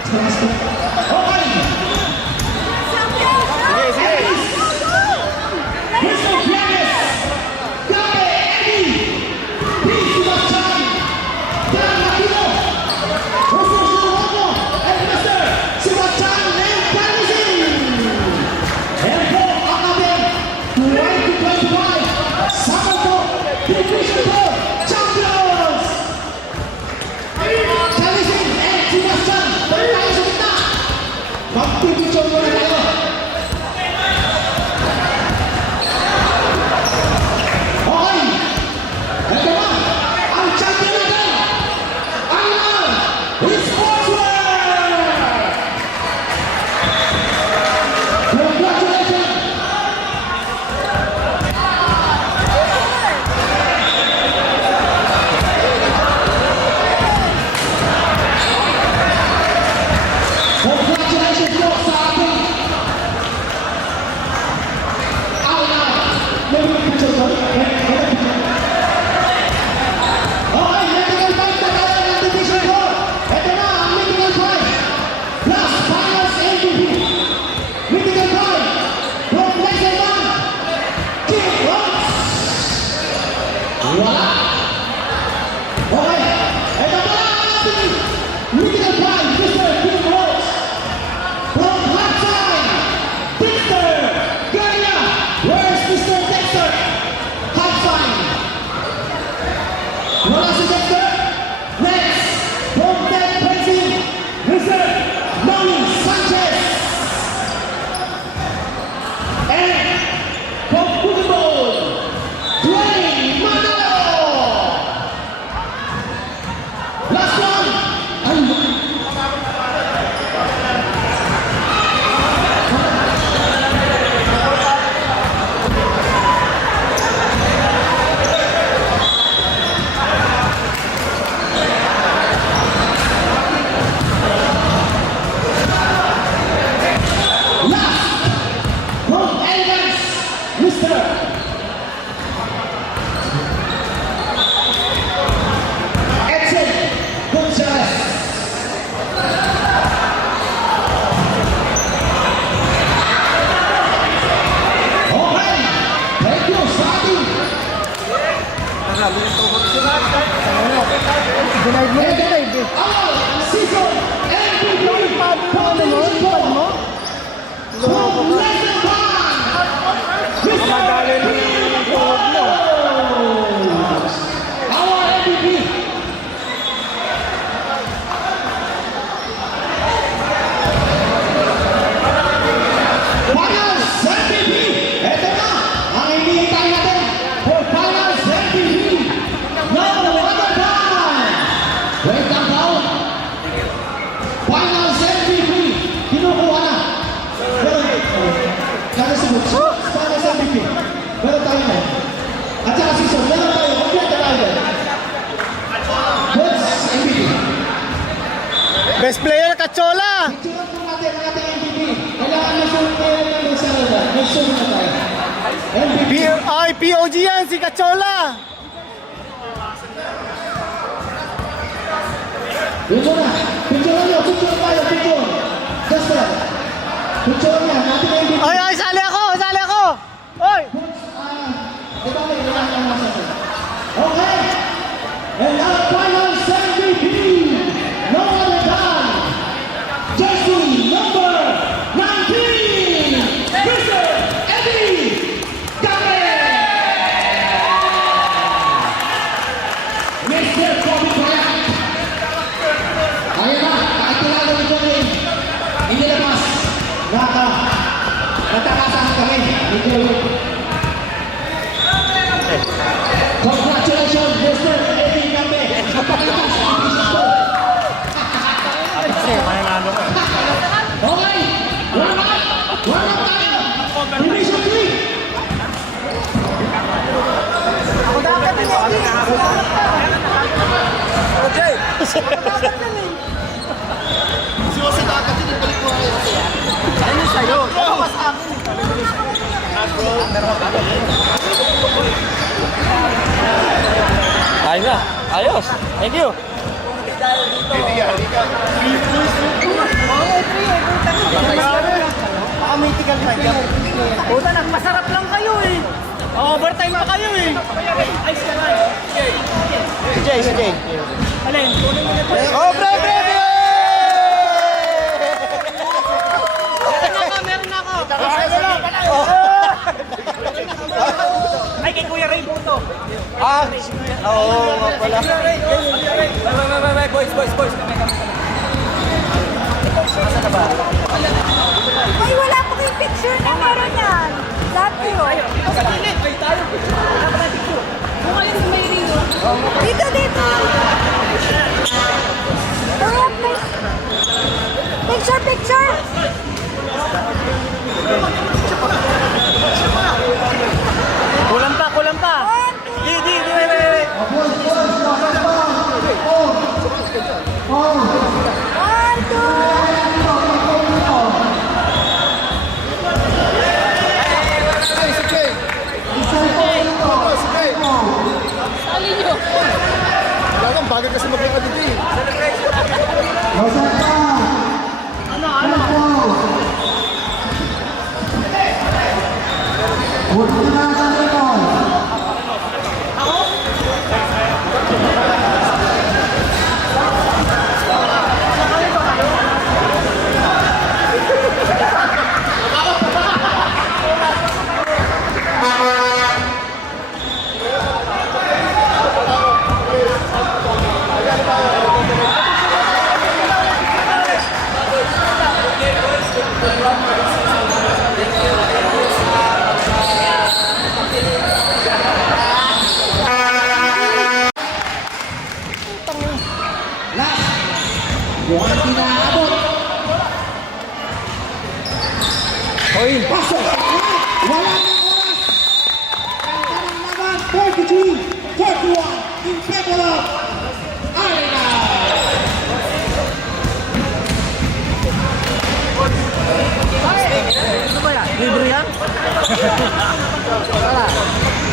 Sige, sige. Magpipicture mo na tayo. Okay. Ito na. Ang champion natin. Ang Sportswear. Congratulations. Congratulations po sa ating picture ko. Okay, medical fight na tayo ng Division 4. Ito na ang medical fight. Plus finals MVP. Medical fight from Level 1. Kim Ross. Wala. Okay, ito na ang ating medical fight. Mr. Kim Ross. From hot side, Dexter Gaya. Where's Mr. Dexter? Hot Best player, Kachola! Picture po natin ang ating MVP. Kailangan may sulit tayo ng sa nila. May sulit na tayo. MVP. Ay, POG yan, si Kachola! Yun muna. Picture nyo. Picture tayo. Picture. Just that. Picture niya. Natin ang MVP. Ay, sali ako! Sali ako! Oy! Ito may ilang ang nasa ito. Okay. And our finals MVP. No other than jersey number 19. Mr. Eddie Gabriel. Mr. Kobe Bryant. Ayan na. Kahit kilala ni Johnny. Inilabas. Natakasan kami. Congratulations, Mr. Eddie Gabriel. Napakalakas ang business ko. Okay. Warm up. Warm up tayo. Division 3. Ako dapat din Ayos na. Ayos. Thank you. Paka-mythical na dyan. Puta, nagpasarap lang kayo eh. Overtime pa kayo eh. Si Jay. Alin? Oh, pre! Meron na ako. Ay, kay Kuya Ray po to. Oo nga pala. Boys. Ay, wala pa kayong picture na meron yan. Love you. Dito. Picture. Kulang pa. Di. Wait. One, two. Bagay kasi mag-iwa dito eh. Mukhang tinaabot. Pasok. Wala nang oras. Ganda ng laban. 43-41 in favor of Arena. Ano ba yan? Libre yan?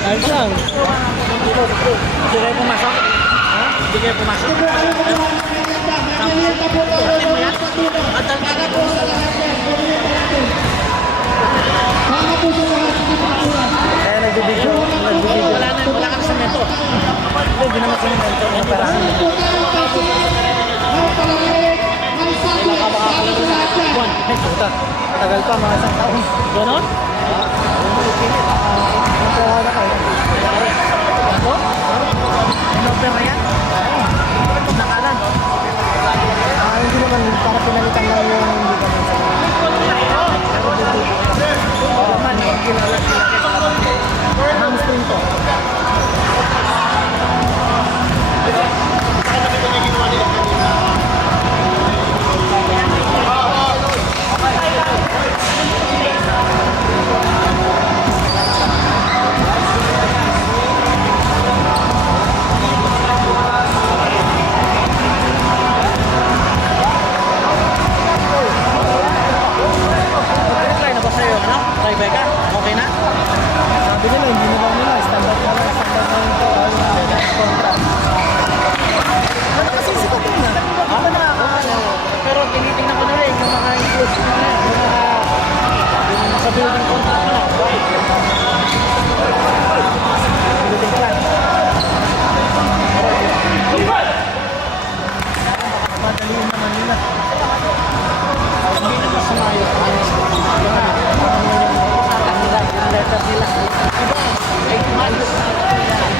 Ayos lang. Hindi kayo pumasok? Hindi kayo pumasok? Merienda po tayo ng mga patuloy. Para po sa lahat yan. Merienda natin. Para po sa lahat ng patuloy. Kaya nagbibidyo. Wala ka na sa mento. Hindi naman sa mento. Meron po tayo kasi may palamig, may sakit. Para sa lahat yan. Ay, puta. Tagal pa, mga isang taon. Ganon? Ano-opera yan? Nakalan. Hindi naman, para pinalitan lang yung hindi ka minsan. Hamstring to. nila.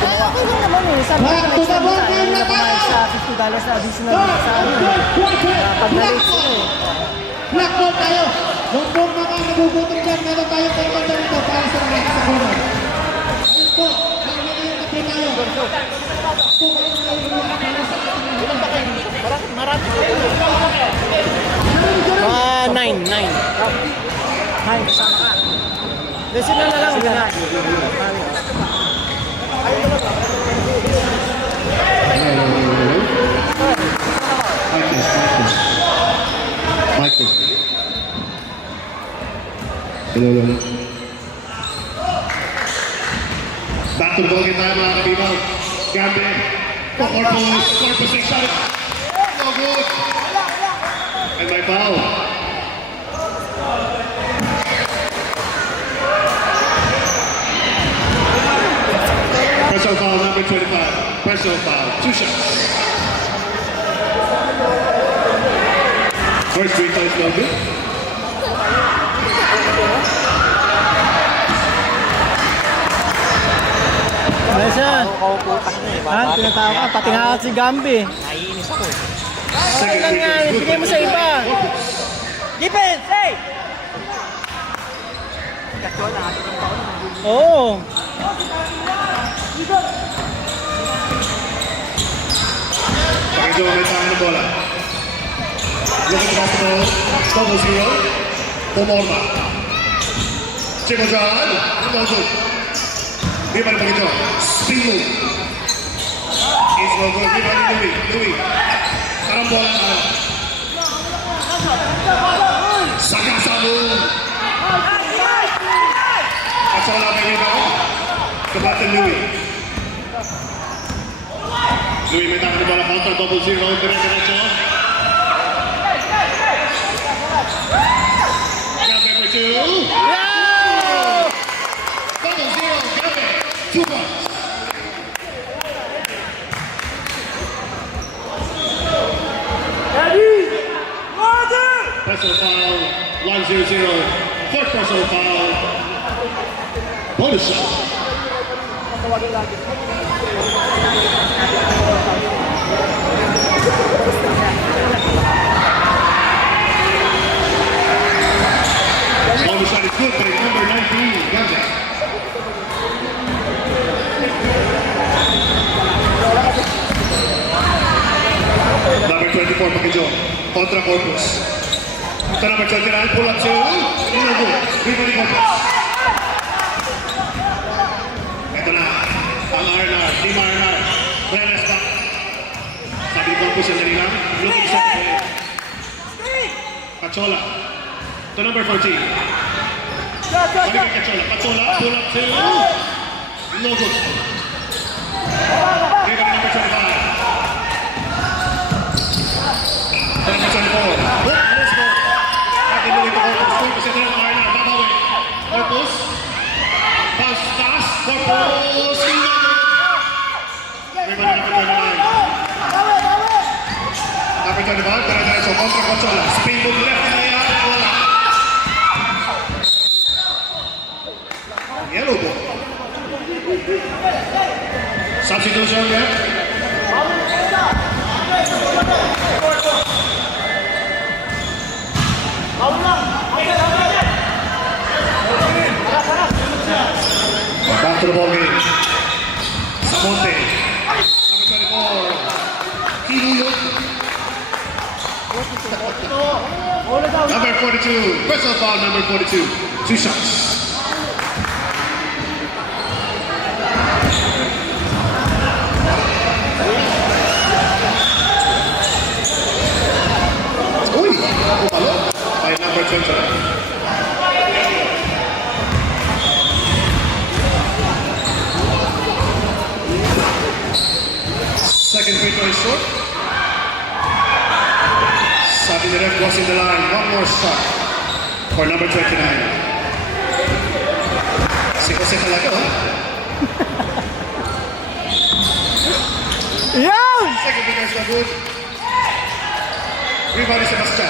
Ay, okay lang naman eh. Sabi ko na extra na tayo na pumayag sa $50 na additional sa ano. Pag na-late sila eh. Black ball tayo. Yung po mga nagugutom dyan, meron tayo pagkanda rito para sa mga sa corner. Ayun po, magiging tabi tayo. Nine kasama ka. Listen na lang. Michael. Hello. Back to the ball game tayo mga kabibaw. Gambe. Corpus shot. No good. And my foul. Personal foul number 25. Personal foul. 2 shots. First free throw is no good. Nice yan. Han, tinatawag ka. Pati nga si Gambi. Second lang free yan, throw is ibigay mo sa iba. Defense, hey! Oo. Medyo may tayo ng bola. Look at the basketball. Double zero. Pumorma. Chico John. No good. Di ba naman ito? Spin move. It's no good. Di ba ni Louis? Parang bola na. Saka sa move. At sa wala kayo ba? Kabatan Louis. Louis may tayo ng bola. Counter double zero. Dire-diretso. Gambe for 2. Double zero. Gambe. 2 points. Personal foul. 1-0-0. Fourth personal foul. Bonus shot. Bonus shot is good by number 19, Gambe. Number 24, Pakijo. Contra Corpus. Ito number 29, pull up 2. No good. Rebound ni Corpus. Ito na. Ang R&R. Team R&R. Renes back. Sabi ni Corpus yan nila. Looking sa play. Cachola. Ito number 14. Balik kay Cachola. Cachola. Pull up 2. No good. Rebound ni number 25. Number 24. Let's go. Atin mo ito Corpus. Corpus ito ng R&R. Babawi. Corpus. Pass. Corpus. Rebound number 29. Number 25. Dire-diretso. Contra Cachola. Spin move left na yan. Wala. Yellow ball. Substitution there. Back to the ball game. Samonte. Number 24. Kilulo. Number 42. Personal foul number 42. 2 shots. Uy! Pumalo. By number 20. Second free throw is short. Sabi ni ref crossing the line. One more shot for number 29. Si Jose talaga, ha? Yan! Second free throw is not good. Rebound Sebastian.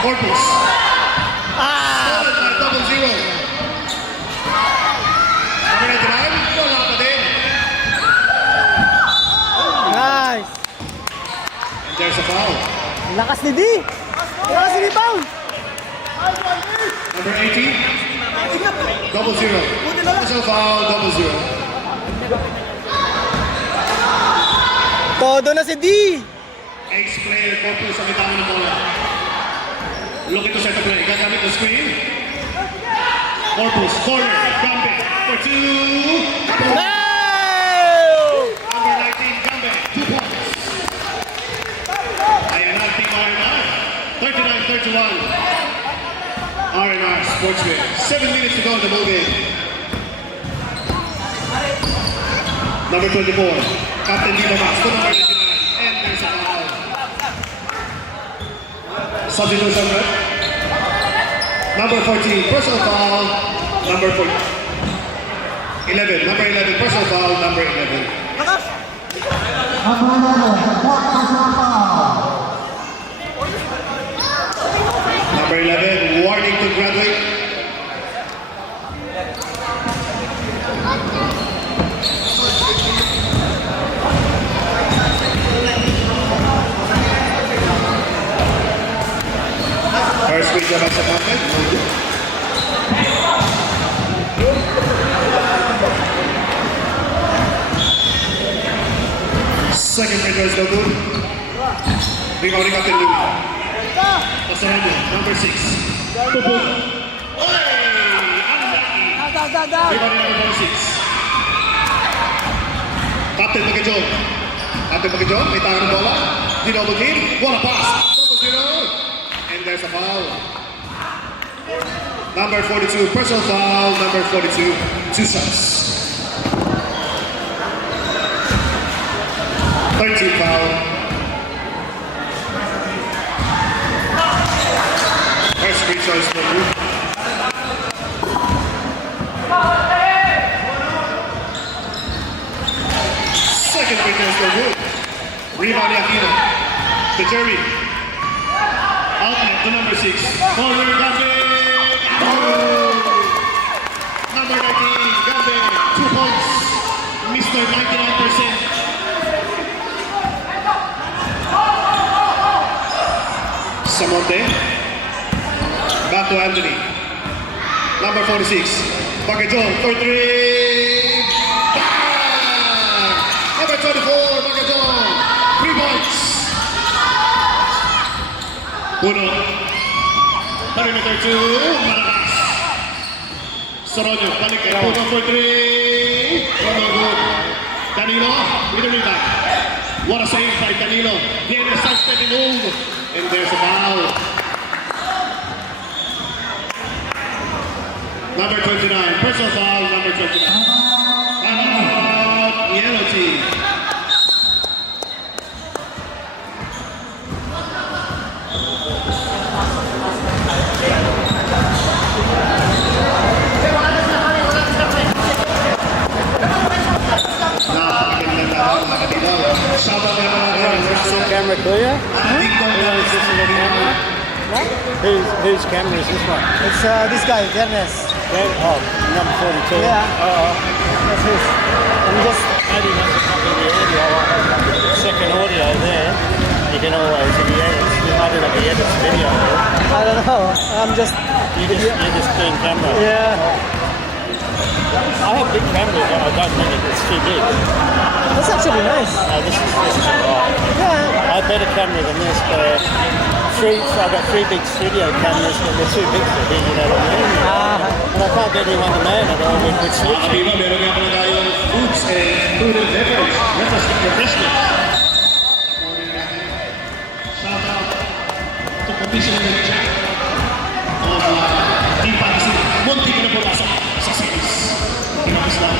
Corpus. Stolen by double zero. Number 99, wala pa din. Nice. And there's a foul. Lakas ni D. Lakas ni Paul. Number 18, double zero. Personal foul, double zero. Todo na si D. Ace player, Corpus ang itama ng bola. Looking to set the play. Gagamit the screen. Corpus, corner, Gambe for two. Number 19, Gambe, 2 points. Ayan na, Team R&R. 39-31. R&R Sportsman. 7 minutes to go in the ball game. Number 24, Captain Dino Max to number 99. And there's a foul. Substitution, right? Number 14, personal foul. Number 11, number 11, personal foul. Number 11. Number 11, fourth personal foul. Number 11, warning to graduate. First free throw at the moment. Second free throw is no good. Rebounding up to Louis. Pasarado, number 6. Pupuk. Oy! Unlucky. Rebounding number 6. Captain Pagkajon. Captain Pagkajon, may tangan ng bola. Dinoble team. What a pass. Double zero. And there's a foul. Number 42, personal foul. Number 42, 2 shots. 13 foul. First free throw is no good. Second free throw is no good. Rebound Aquino. To Jerry. Outlet to number 6. Corner Gambe. Oh! Number 19, Gambe. 2 points. Mr. 99%. Samonte. Back to Anthony. Number 46. Pagkajon for 3. Bang! Number 24, Pagkajon. 3 points. Puno. Perimeter 2. Malakas. Soronio. Balik kay Puno for 3. No good. Danilo. With the rebound. What a save by Danilo. Viene a sidestepping move. And there's a foul. Number 29, personal foul, number 29. Timeout, yellow team. Napakagandang tao, mga katilaw. Shoutout na mga Camera clear? Huh? Whose camera is this one? It's this guy, Ernest. Oh, number 42. Yeah. That's his. I'm just. Maybe once you copy the audio, I'll have like a second audio there. You can always, if you edit, you might have the edits video. I don't know. I'm just. You're just doing camera. Yeah. I have big cameras, but I don't think it's too big. That's actually nice. This is alright. Yeah. I have better camera than this, but I've got 3 big studio cameras, but they're too big for me, you know what I mean? And I can't get anyone to man at all with switching. Diba, meron nga pala tayong foods and food and beverage. Refreshments. Shout out to Commissioner Jack of Team Fantasy. Munti ka na po nasa sa series. Kinapos lang.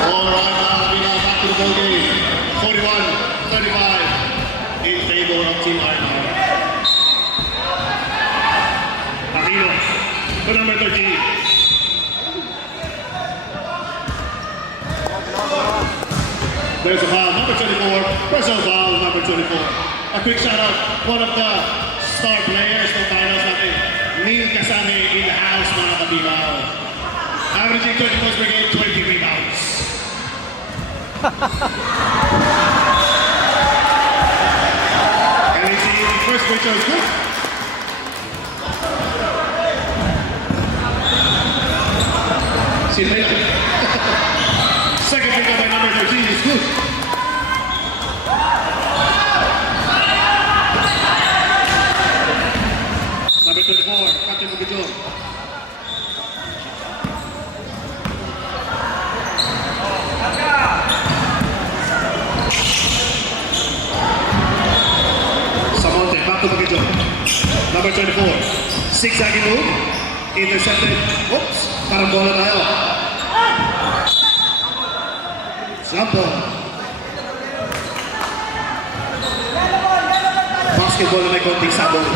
Alright, back to the ball game. 41-35 in favor of Team R&R. Aquino to number 13. There's a foul, number 24, personal foul, number 24. A quick shout out, one of the star players ng finals natin, Neil Kasame in the house, mga kabibaw. Averaging 20 points per game, 20 rebounds. And we see the first free throw is good. Second free throw by number 13 is good. Number 24, Captain Bukidjon. Samonte, back to Bukidjon. Number 24, zigzagging move, intercepted. Oops, parang bola tayo. Sampo. Basketball na may konting sabon.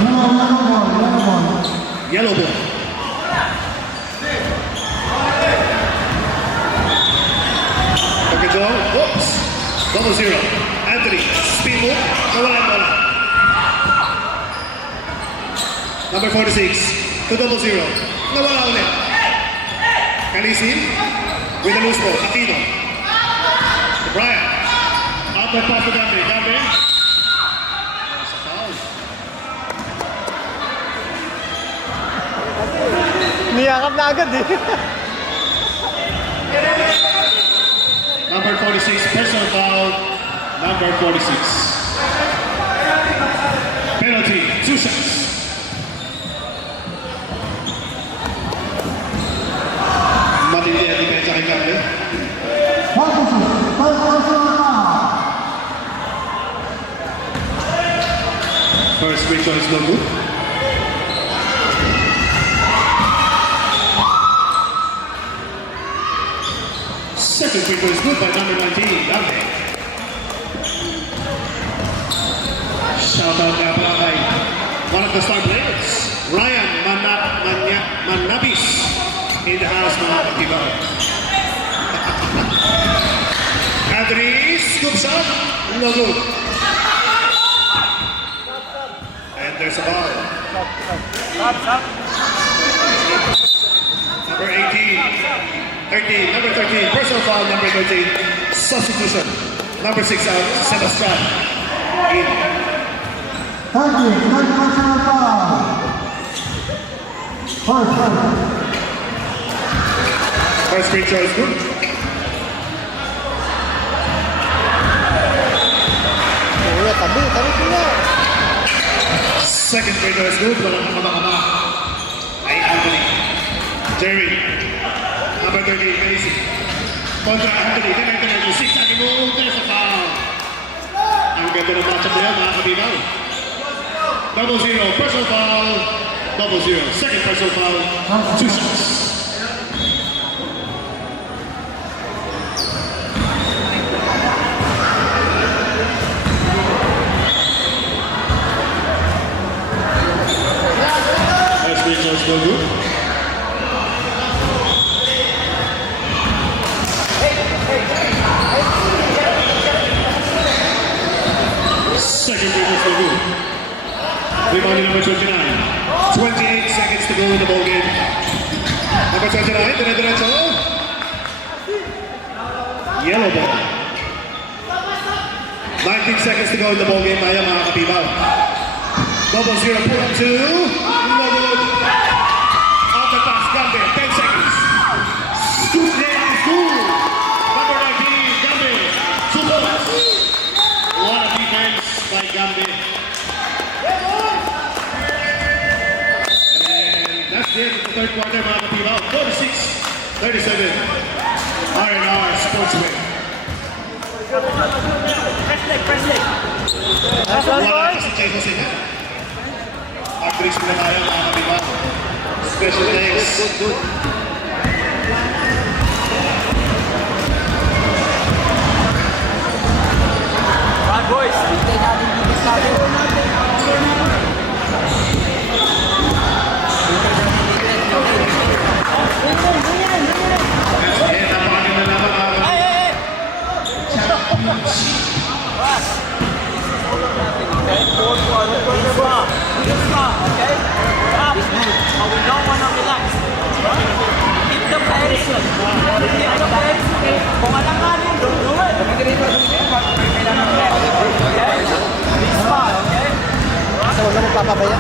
Yellow ball. Bukidjon, oops. 0-0. Anthony, spin move, nawala ang bola. Number 46, to 0-0. Nawala ulit. Kalisin, with the loose ball, Aquino. Brian, out the pass to Gambe. Gambe. There's a foul. Niyakap na agad eh. Number 46, personal foul. Number 46. Penalty, 2 shots. Matindi ang depensa kay Gambe. First free throw is no good. Second free throw is good by number 19, Gambe. Shout out nga pala kay one of the star players, Ryan Manabis in the house, mga katibaw. Anthony, scoop shot, no good. And there's a ball. Number 13, number 13, personal foul, number 13, substitution. Number 6 out, Sebastian. In. Thank you. Personal foul. First free throw is good. Tabi sila. Second free throw is good. Walang nakabakaba. Ay Anthony. Jerry. Number 13, Casey. Kontra Anthony. Then Anthony. 6 aking move. There's a foul. Ang ganda ng matchup na yan, mga kabibaw. 0-0. Personal foul. 0-0. Second personal foul. 2 shots. First free throw is no good. Second free throw is no good. Rebounding number 29. 28 seconds to go in the ball game. Number 29, dire-diretso. Yellow ball. 19 seconds to go in the ball game tayo, mga katibaw. 0-0, pull up 2. No good. Out the pass, Gambe, 10 seconds. Scoop net is good. Number 19, Gambe. 2 points. What a defense by Gambe. That's it in the third quarter, mga katibaw. 46-37. R&R Sportswear. Wala kasi Che Jose na. Actress na tayo, mga katibaw. Special thanks. Good. Bad boys, hintay natin bilis natin. Eh, napakaganda naman, mga katibaw. Ano friends? Kung alanganin, don't do it. Kailangan friends. Okay? This spot, okay? So, wala magpapabaya.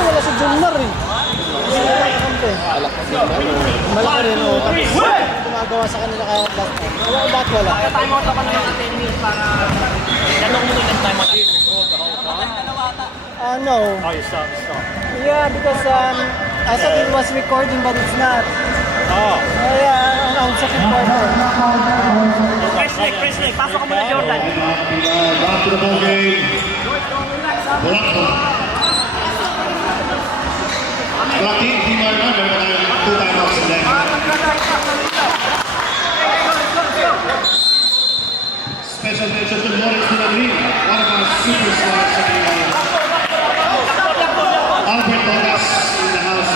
Wala si Junmar eh. Malaki rin o. Gumagawa sa kanila kaya last time. Wala, ba't wala? Time out ako naman ng 10 minutes para ganong mo ng time out. No. Oh, you stop. Yeah, because I thought it was recording but it's not. Oh. Yeah, ang second quarter. Press Nick. Pasok ka muna, Jordan. Back to the ball game. Blackburn. Blackburn, Team Ireland, meron tayong 2 timeouts left. Special mention to Lawrence Pinagri, one of our superstars sa Pilipinas. Albert Dogas in the house.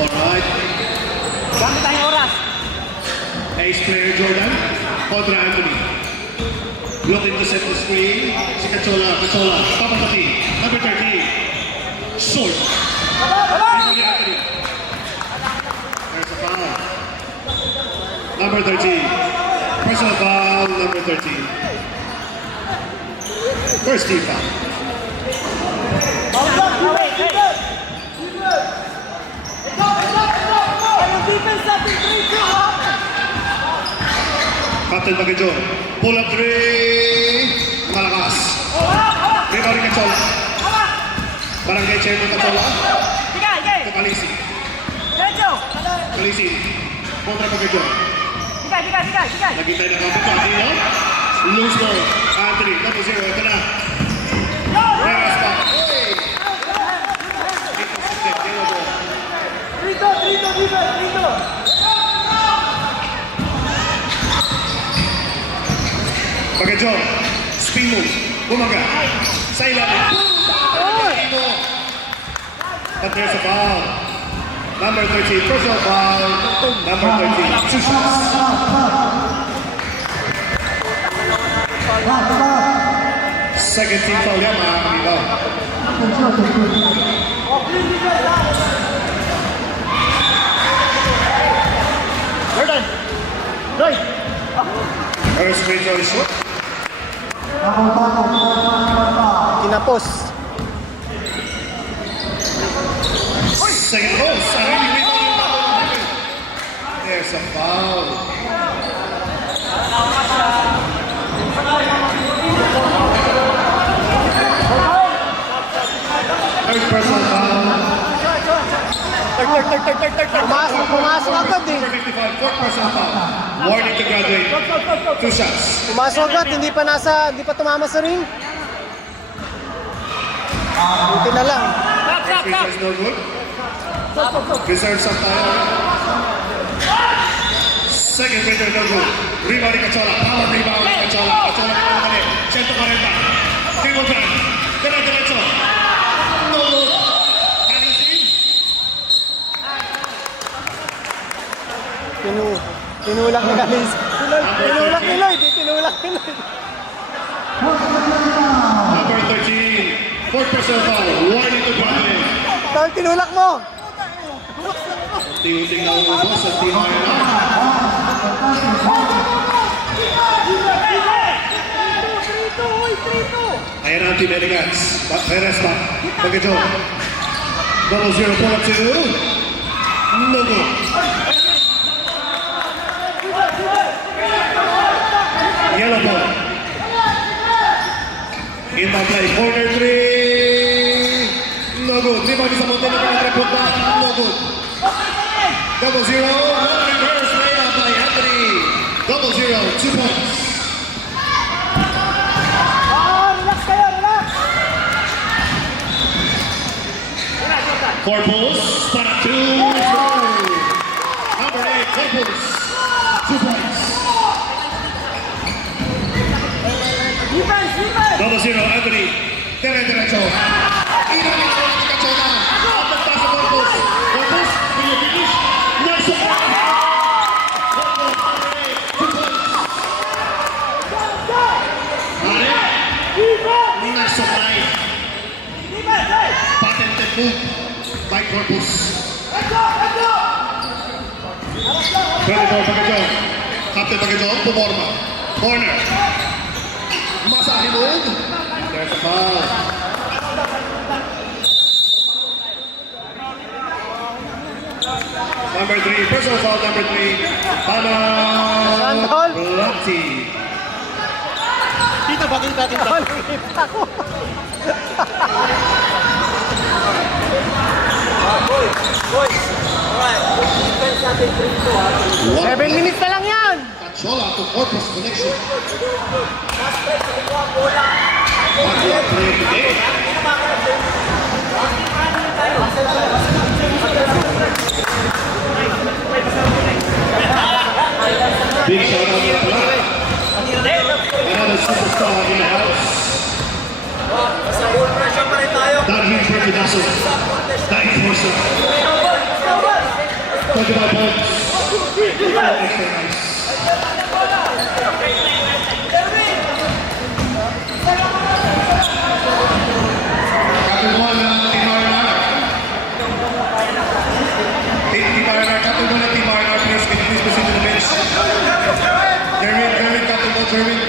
Alright. Gamit tayong oras. Ace player Jordan kontra Anthony. Looking to set the screen. Si Cachola, papapati. Number 13. Short. Rebound ni Anthony. There's a foul. Number 13. Personal foul, number 13. First team foul. Captain Bagajon. Pull up 3. Malakas. Rebound ni Cachola. Barangay Chairman Cachola. Ito Kalisi. Kalisi. Kontra Bagajon. Nagintay na kapit sa Atino. Loose ball. Anthony. Double zero. Ito na. Reras pa. Intercepted. Yellow ball. Bagajon. Spin move. Bumaga. Sa ilalim. Atino. But there's a foul. Number 13. Personal foul. Number 13. Two shots. Second team foul yan, mga kamilaw. Jordan. Roy. First free throw is short. Kinapos. Second goal. Sarili rebound. There's a foul. Third personal foul. Pumasok agad eh. Number 55. Fourth personal foul. Warning to graduate. Two shots. Pumasok agad, hindi pa tumama sa ring. Buti na lang. First free throw is no good. Reserve shot tayo. Second free throw no good. Rebound ni Cachola. Power rebound ni Cachola. Cachola ka naman eh. 140. Dribble drive. Diretso. No good. Alisin. Tinulak ni Galis. Tinulak ni Lloyd. Tinulak ni Lloyd. Number 13. Fourth personal foul. Warning to graduate. Tawag tinulak mo. Unti-unting nauubos sa Team Ireland. Ayan ang Team Elegance. Perez back. Bagajon. Double zero pull up 2. No good. Yellow ball. Inbound play. Corner 3. No good. Rebound sa Montana para punta. No good. Double zero. Reverse layup by Anthony. Double zero. 2 points. Relax kayo, relax. Corpus para 2. Number 8. Corpus. 2 points. Double zero, Anthony. Diretso. Ina ni Kachona. After pass of Corpus. Corpus, will you finish? Nice one. Nice supply. Patented move by Corpus. 24 Pagajong. Captain Pagajong, pumorma. Corner. Masahe move. There's a foul. Number 3, personal foul number 3. Sandol. Blanty. Dito, batin. Ako. One 7 minutes na lang yan. Cachola to Corpus connection. Backward play today. Big shout out to Pala. Another superstar in the house. Darwin Perfidaso. The enforcer. 25 points. Extra nice. Captain 1 Team RNR. Team RNR, Captain 1 Team RNR, please proceed to the bench. Jerwin, Captain 1, Jerwin.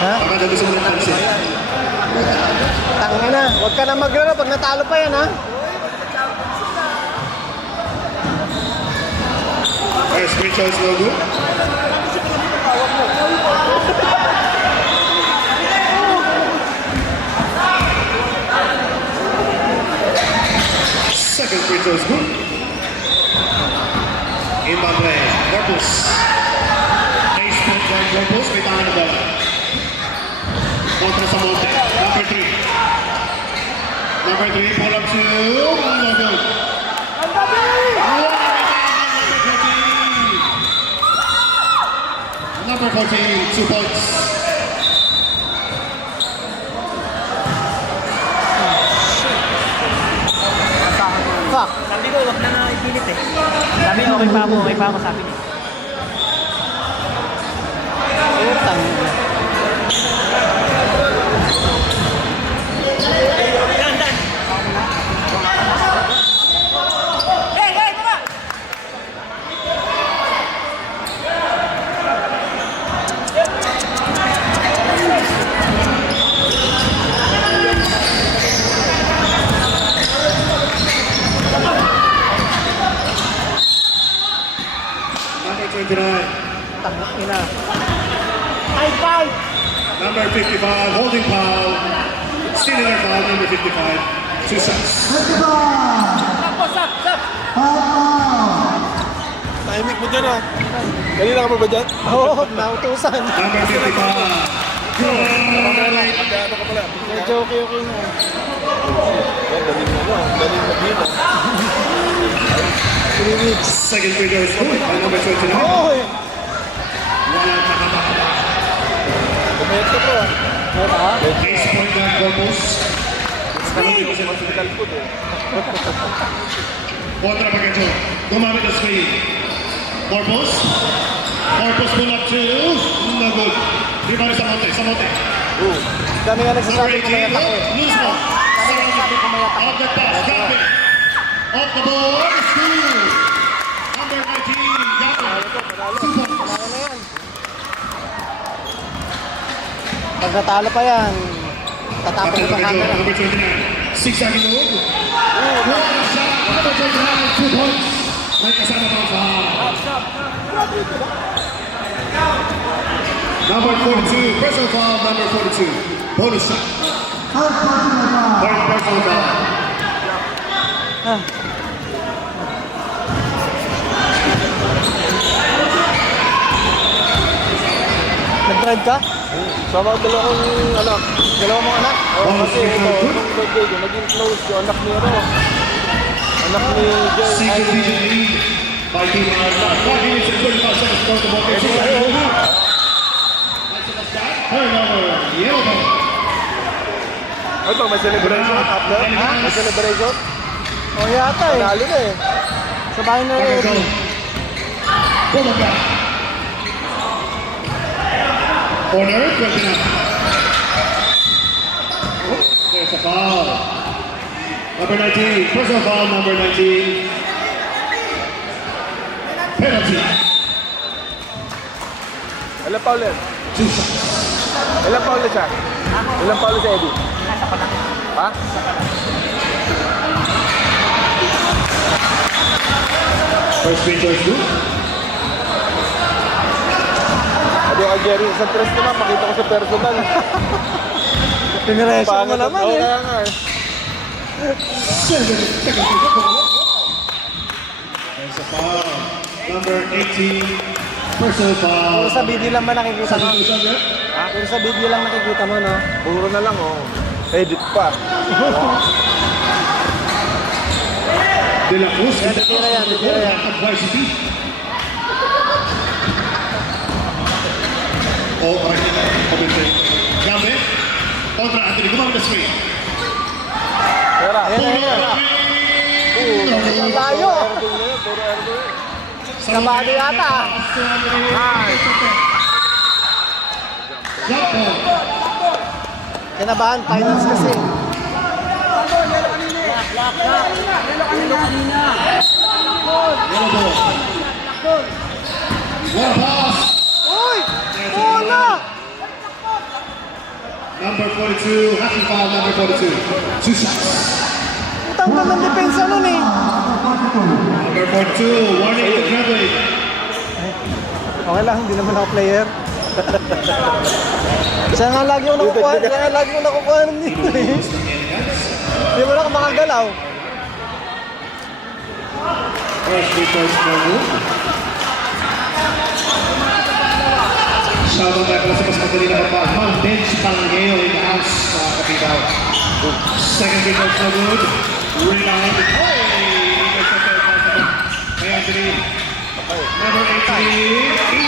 Baka na gusto mo ng pansin. Tanga na. Huwag ka na maglaro pag natalo pa yan, ha? Alright, screen choice no good. Second free throw is good. Inbound play. Corpus. Nice point by Corpus. May tahan na bola. Kontra sa Monte. Number 3. Number 3. Pull up to... No good. Number 14. 2 points. Fuck. Sabi ko, wag na nga ipilit eh. Sabi ko, okay pa ako, sabi niya. Utang. Number 29. Tanga ina. High five. Number 55. Holding foul. Stealing their foul. Number 55. 2 shots. 55. Foul. Tahimik mo dyan ah. Kanina ka pa ba dyan? Oo, nautusan. Number 55. Good. Ano ka pala? Medyo okay na. Daling mo. Daling mag-hina. 3 weeks. Second free throw is good by number 29. Oo, eh. Walang nakabaka. Kumayat ka po ah. Ace point by Corpus. Hospital food eh. Kontra Pagkacho. Gumamit ng screen. Corpus. Corpus pull up to... No good. Di ba rin sa Monte? Sa Monte. Dami nga Number nagsasabi 18. kumayat ako eh. Loose ball. Object pass. Got it. Off the board. Steal. Number 19. Got it. 2 points. Ano na yan? Pag natalo pa yan, tatapos Captain ko sa camera. Pagkacho. Number 29. 6-second move. What a shot. Number 29. 2 points. May kasama pa sa Number 42, personal foul, number 42. Bonus shot. Third personal foul. Third personal foul. Nag-drive ka? Sama ang dalawang anak. Dalawa mong anak? Oo, kasi ito, nung birthday ko, naging close yung anak ni ano. Anak ni Joy. Second digit lead by Team Arna. 5 minutes ba? May celebration after? Ha? May celebration? O yata eh. Panalo na eh. Sabahin na Number rin. go. Bumaba. Corner, 29. Oh, there's a foul. Number 19, personal foul, number 19. Penalty. Ilan pa ulit? 2 shots. Ilan pa ulit siya? Ilan pa ulit si Eddie? Ha? First free throw is good. Adi kay Jerry, sa tres naman, makita ko sa personal. Piniresyon mo naman Oo, eh. kaya nga eh. 7 seconds to go. There's a foul. Number 18, personal foul. Puro sa video lang ba nakikita mo? Substitution, ref? Puro sa video lang nakikita mo, no? Puro na lang, oh. Edit pa. De La Cruz. Tira yan, tira yan. At YCP. Oh, alright. Gambe. Kontra Anthony. Gumamit na screen. Pera. Ayan, ayan. Ang layo. Puro Erdo. Kabado yata. Jump ball. Kinabahan, finals kasi. Yellow ball. What a pass. Uy! Bola! Number 42. Happy foul, number 42. 2 shots. Utang ka ng depensa nun eh. Number 42. Warning to dribbling. Okay lang, hindi naman ako player. Siya nga lagi yung nakukuha, siya nga lagi yung nakukuha nun dito eh. Hindi mo na ako makagalaw. First free throw is no good. Shoutout tayo pala sa mas madali na kapag Mang-Bench Palangeo in the house, mga kapibaw. Second free throw is no good. Rebound. Hey! Eagles sa third pass naman kay Anthony. Number 18,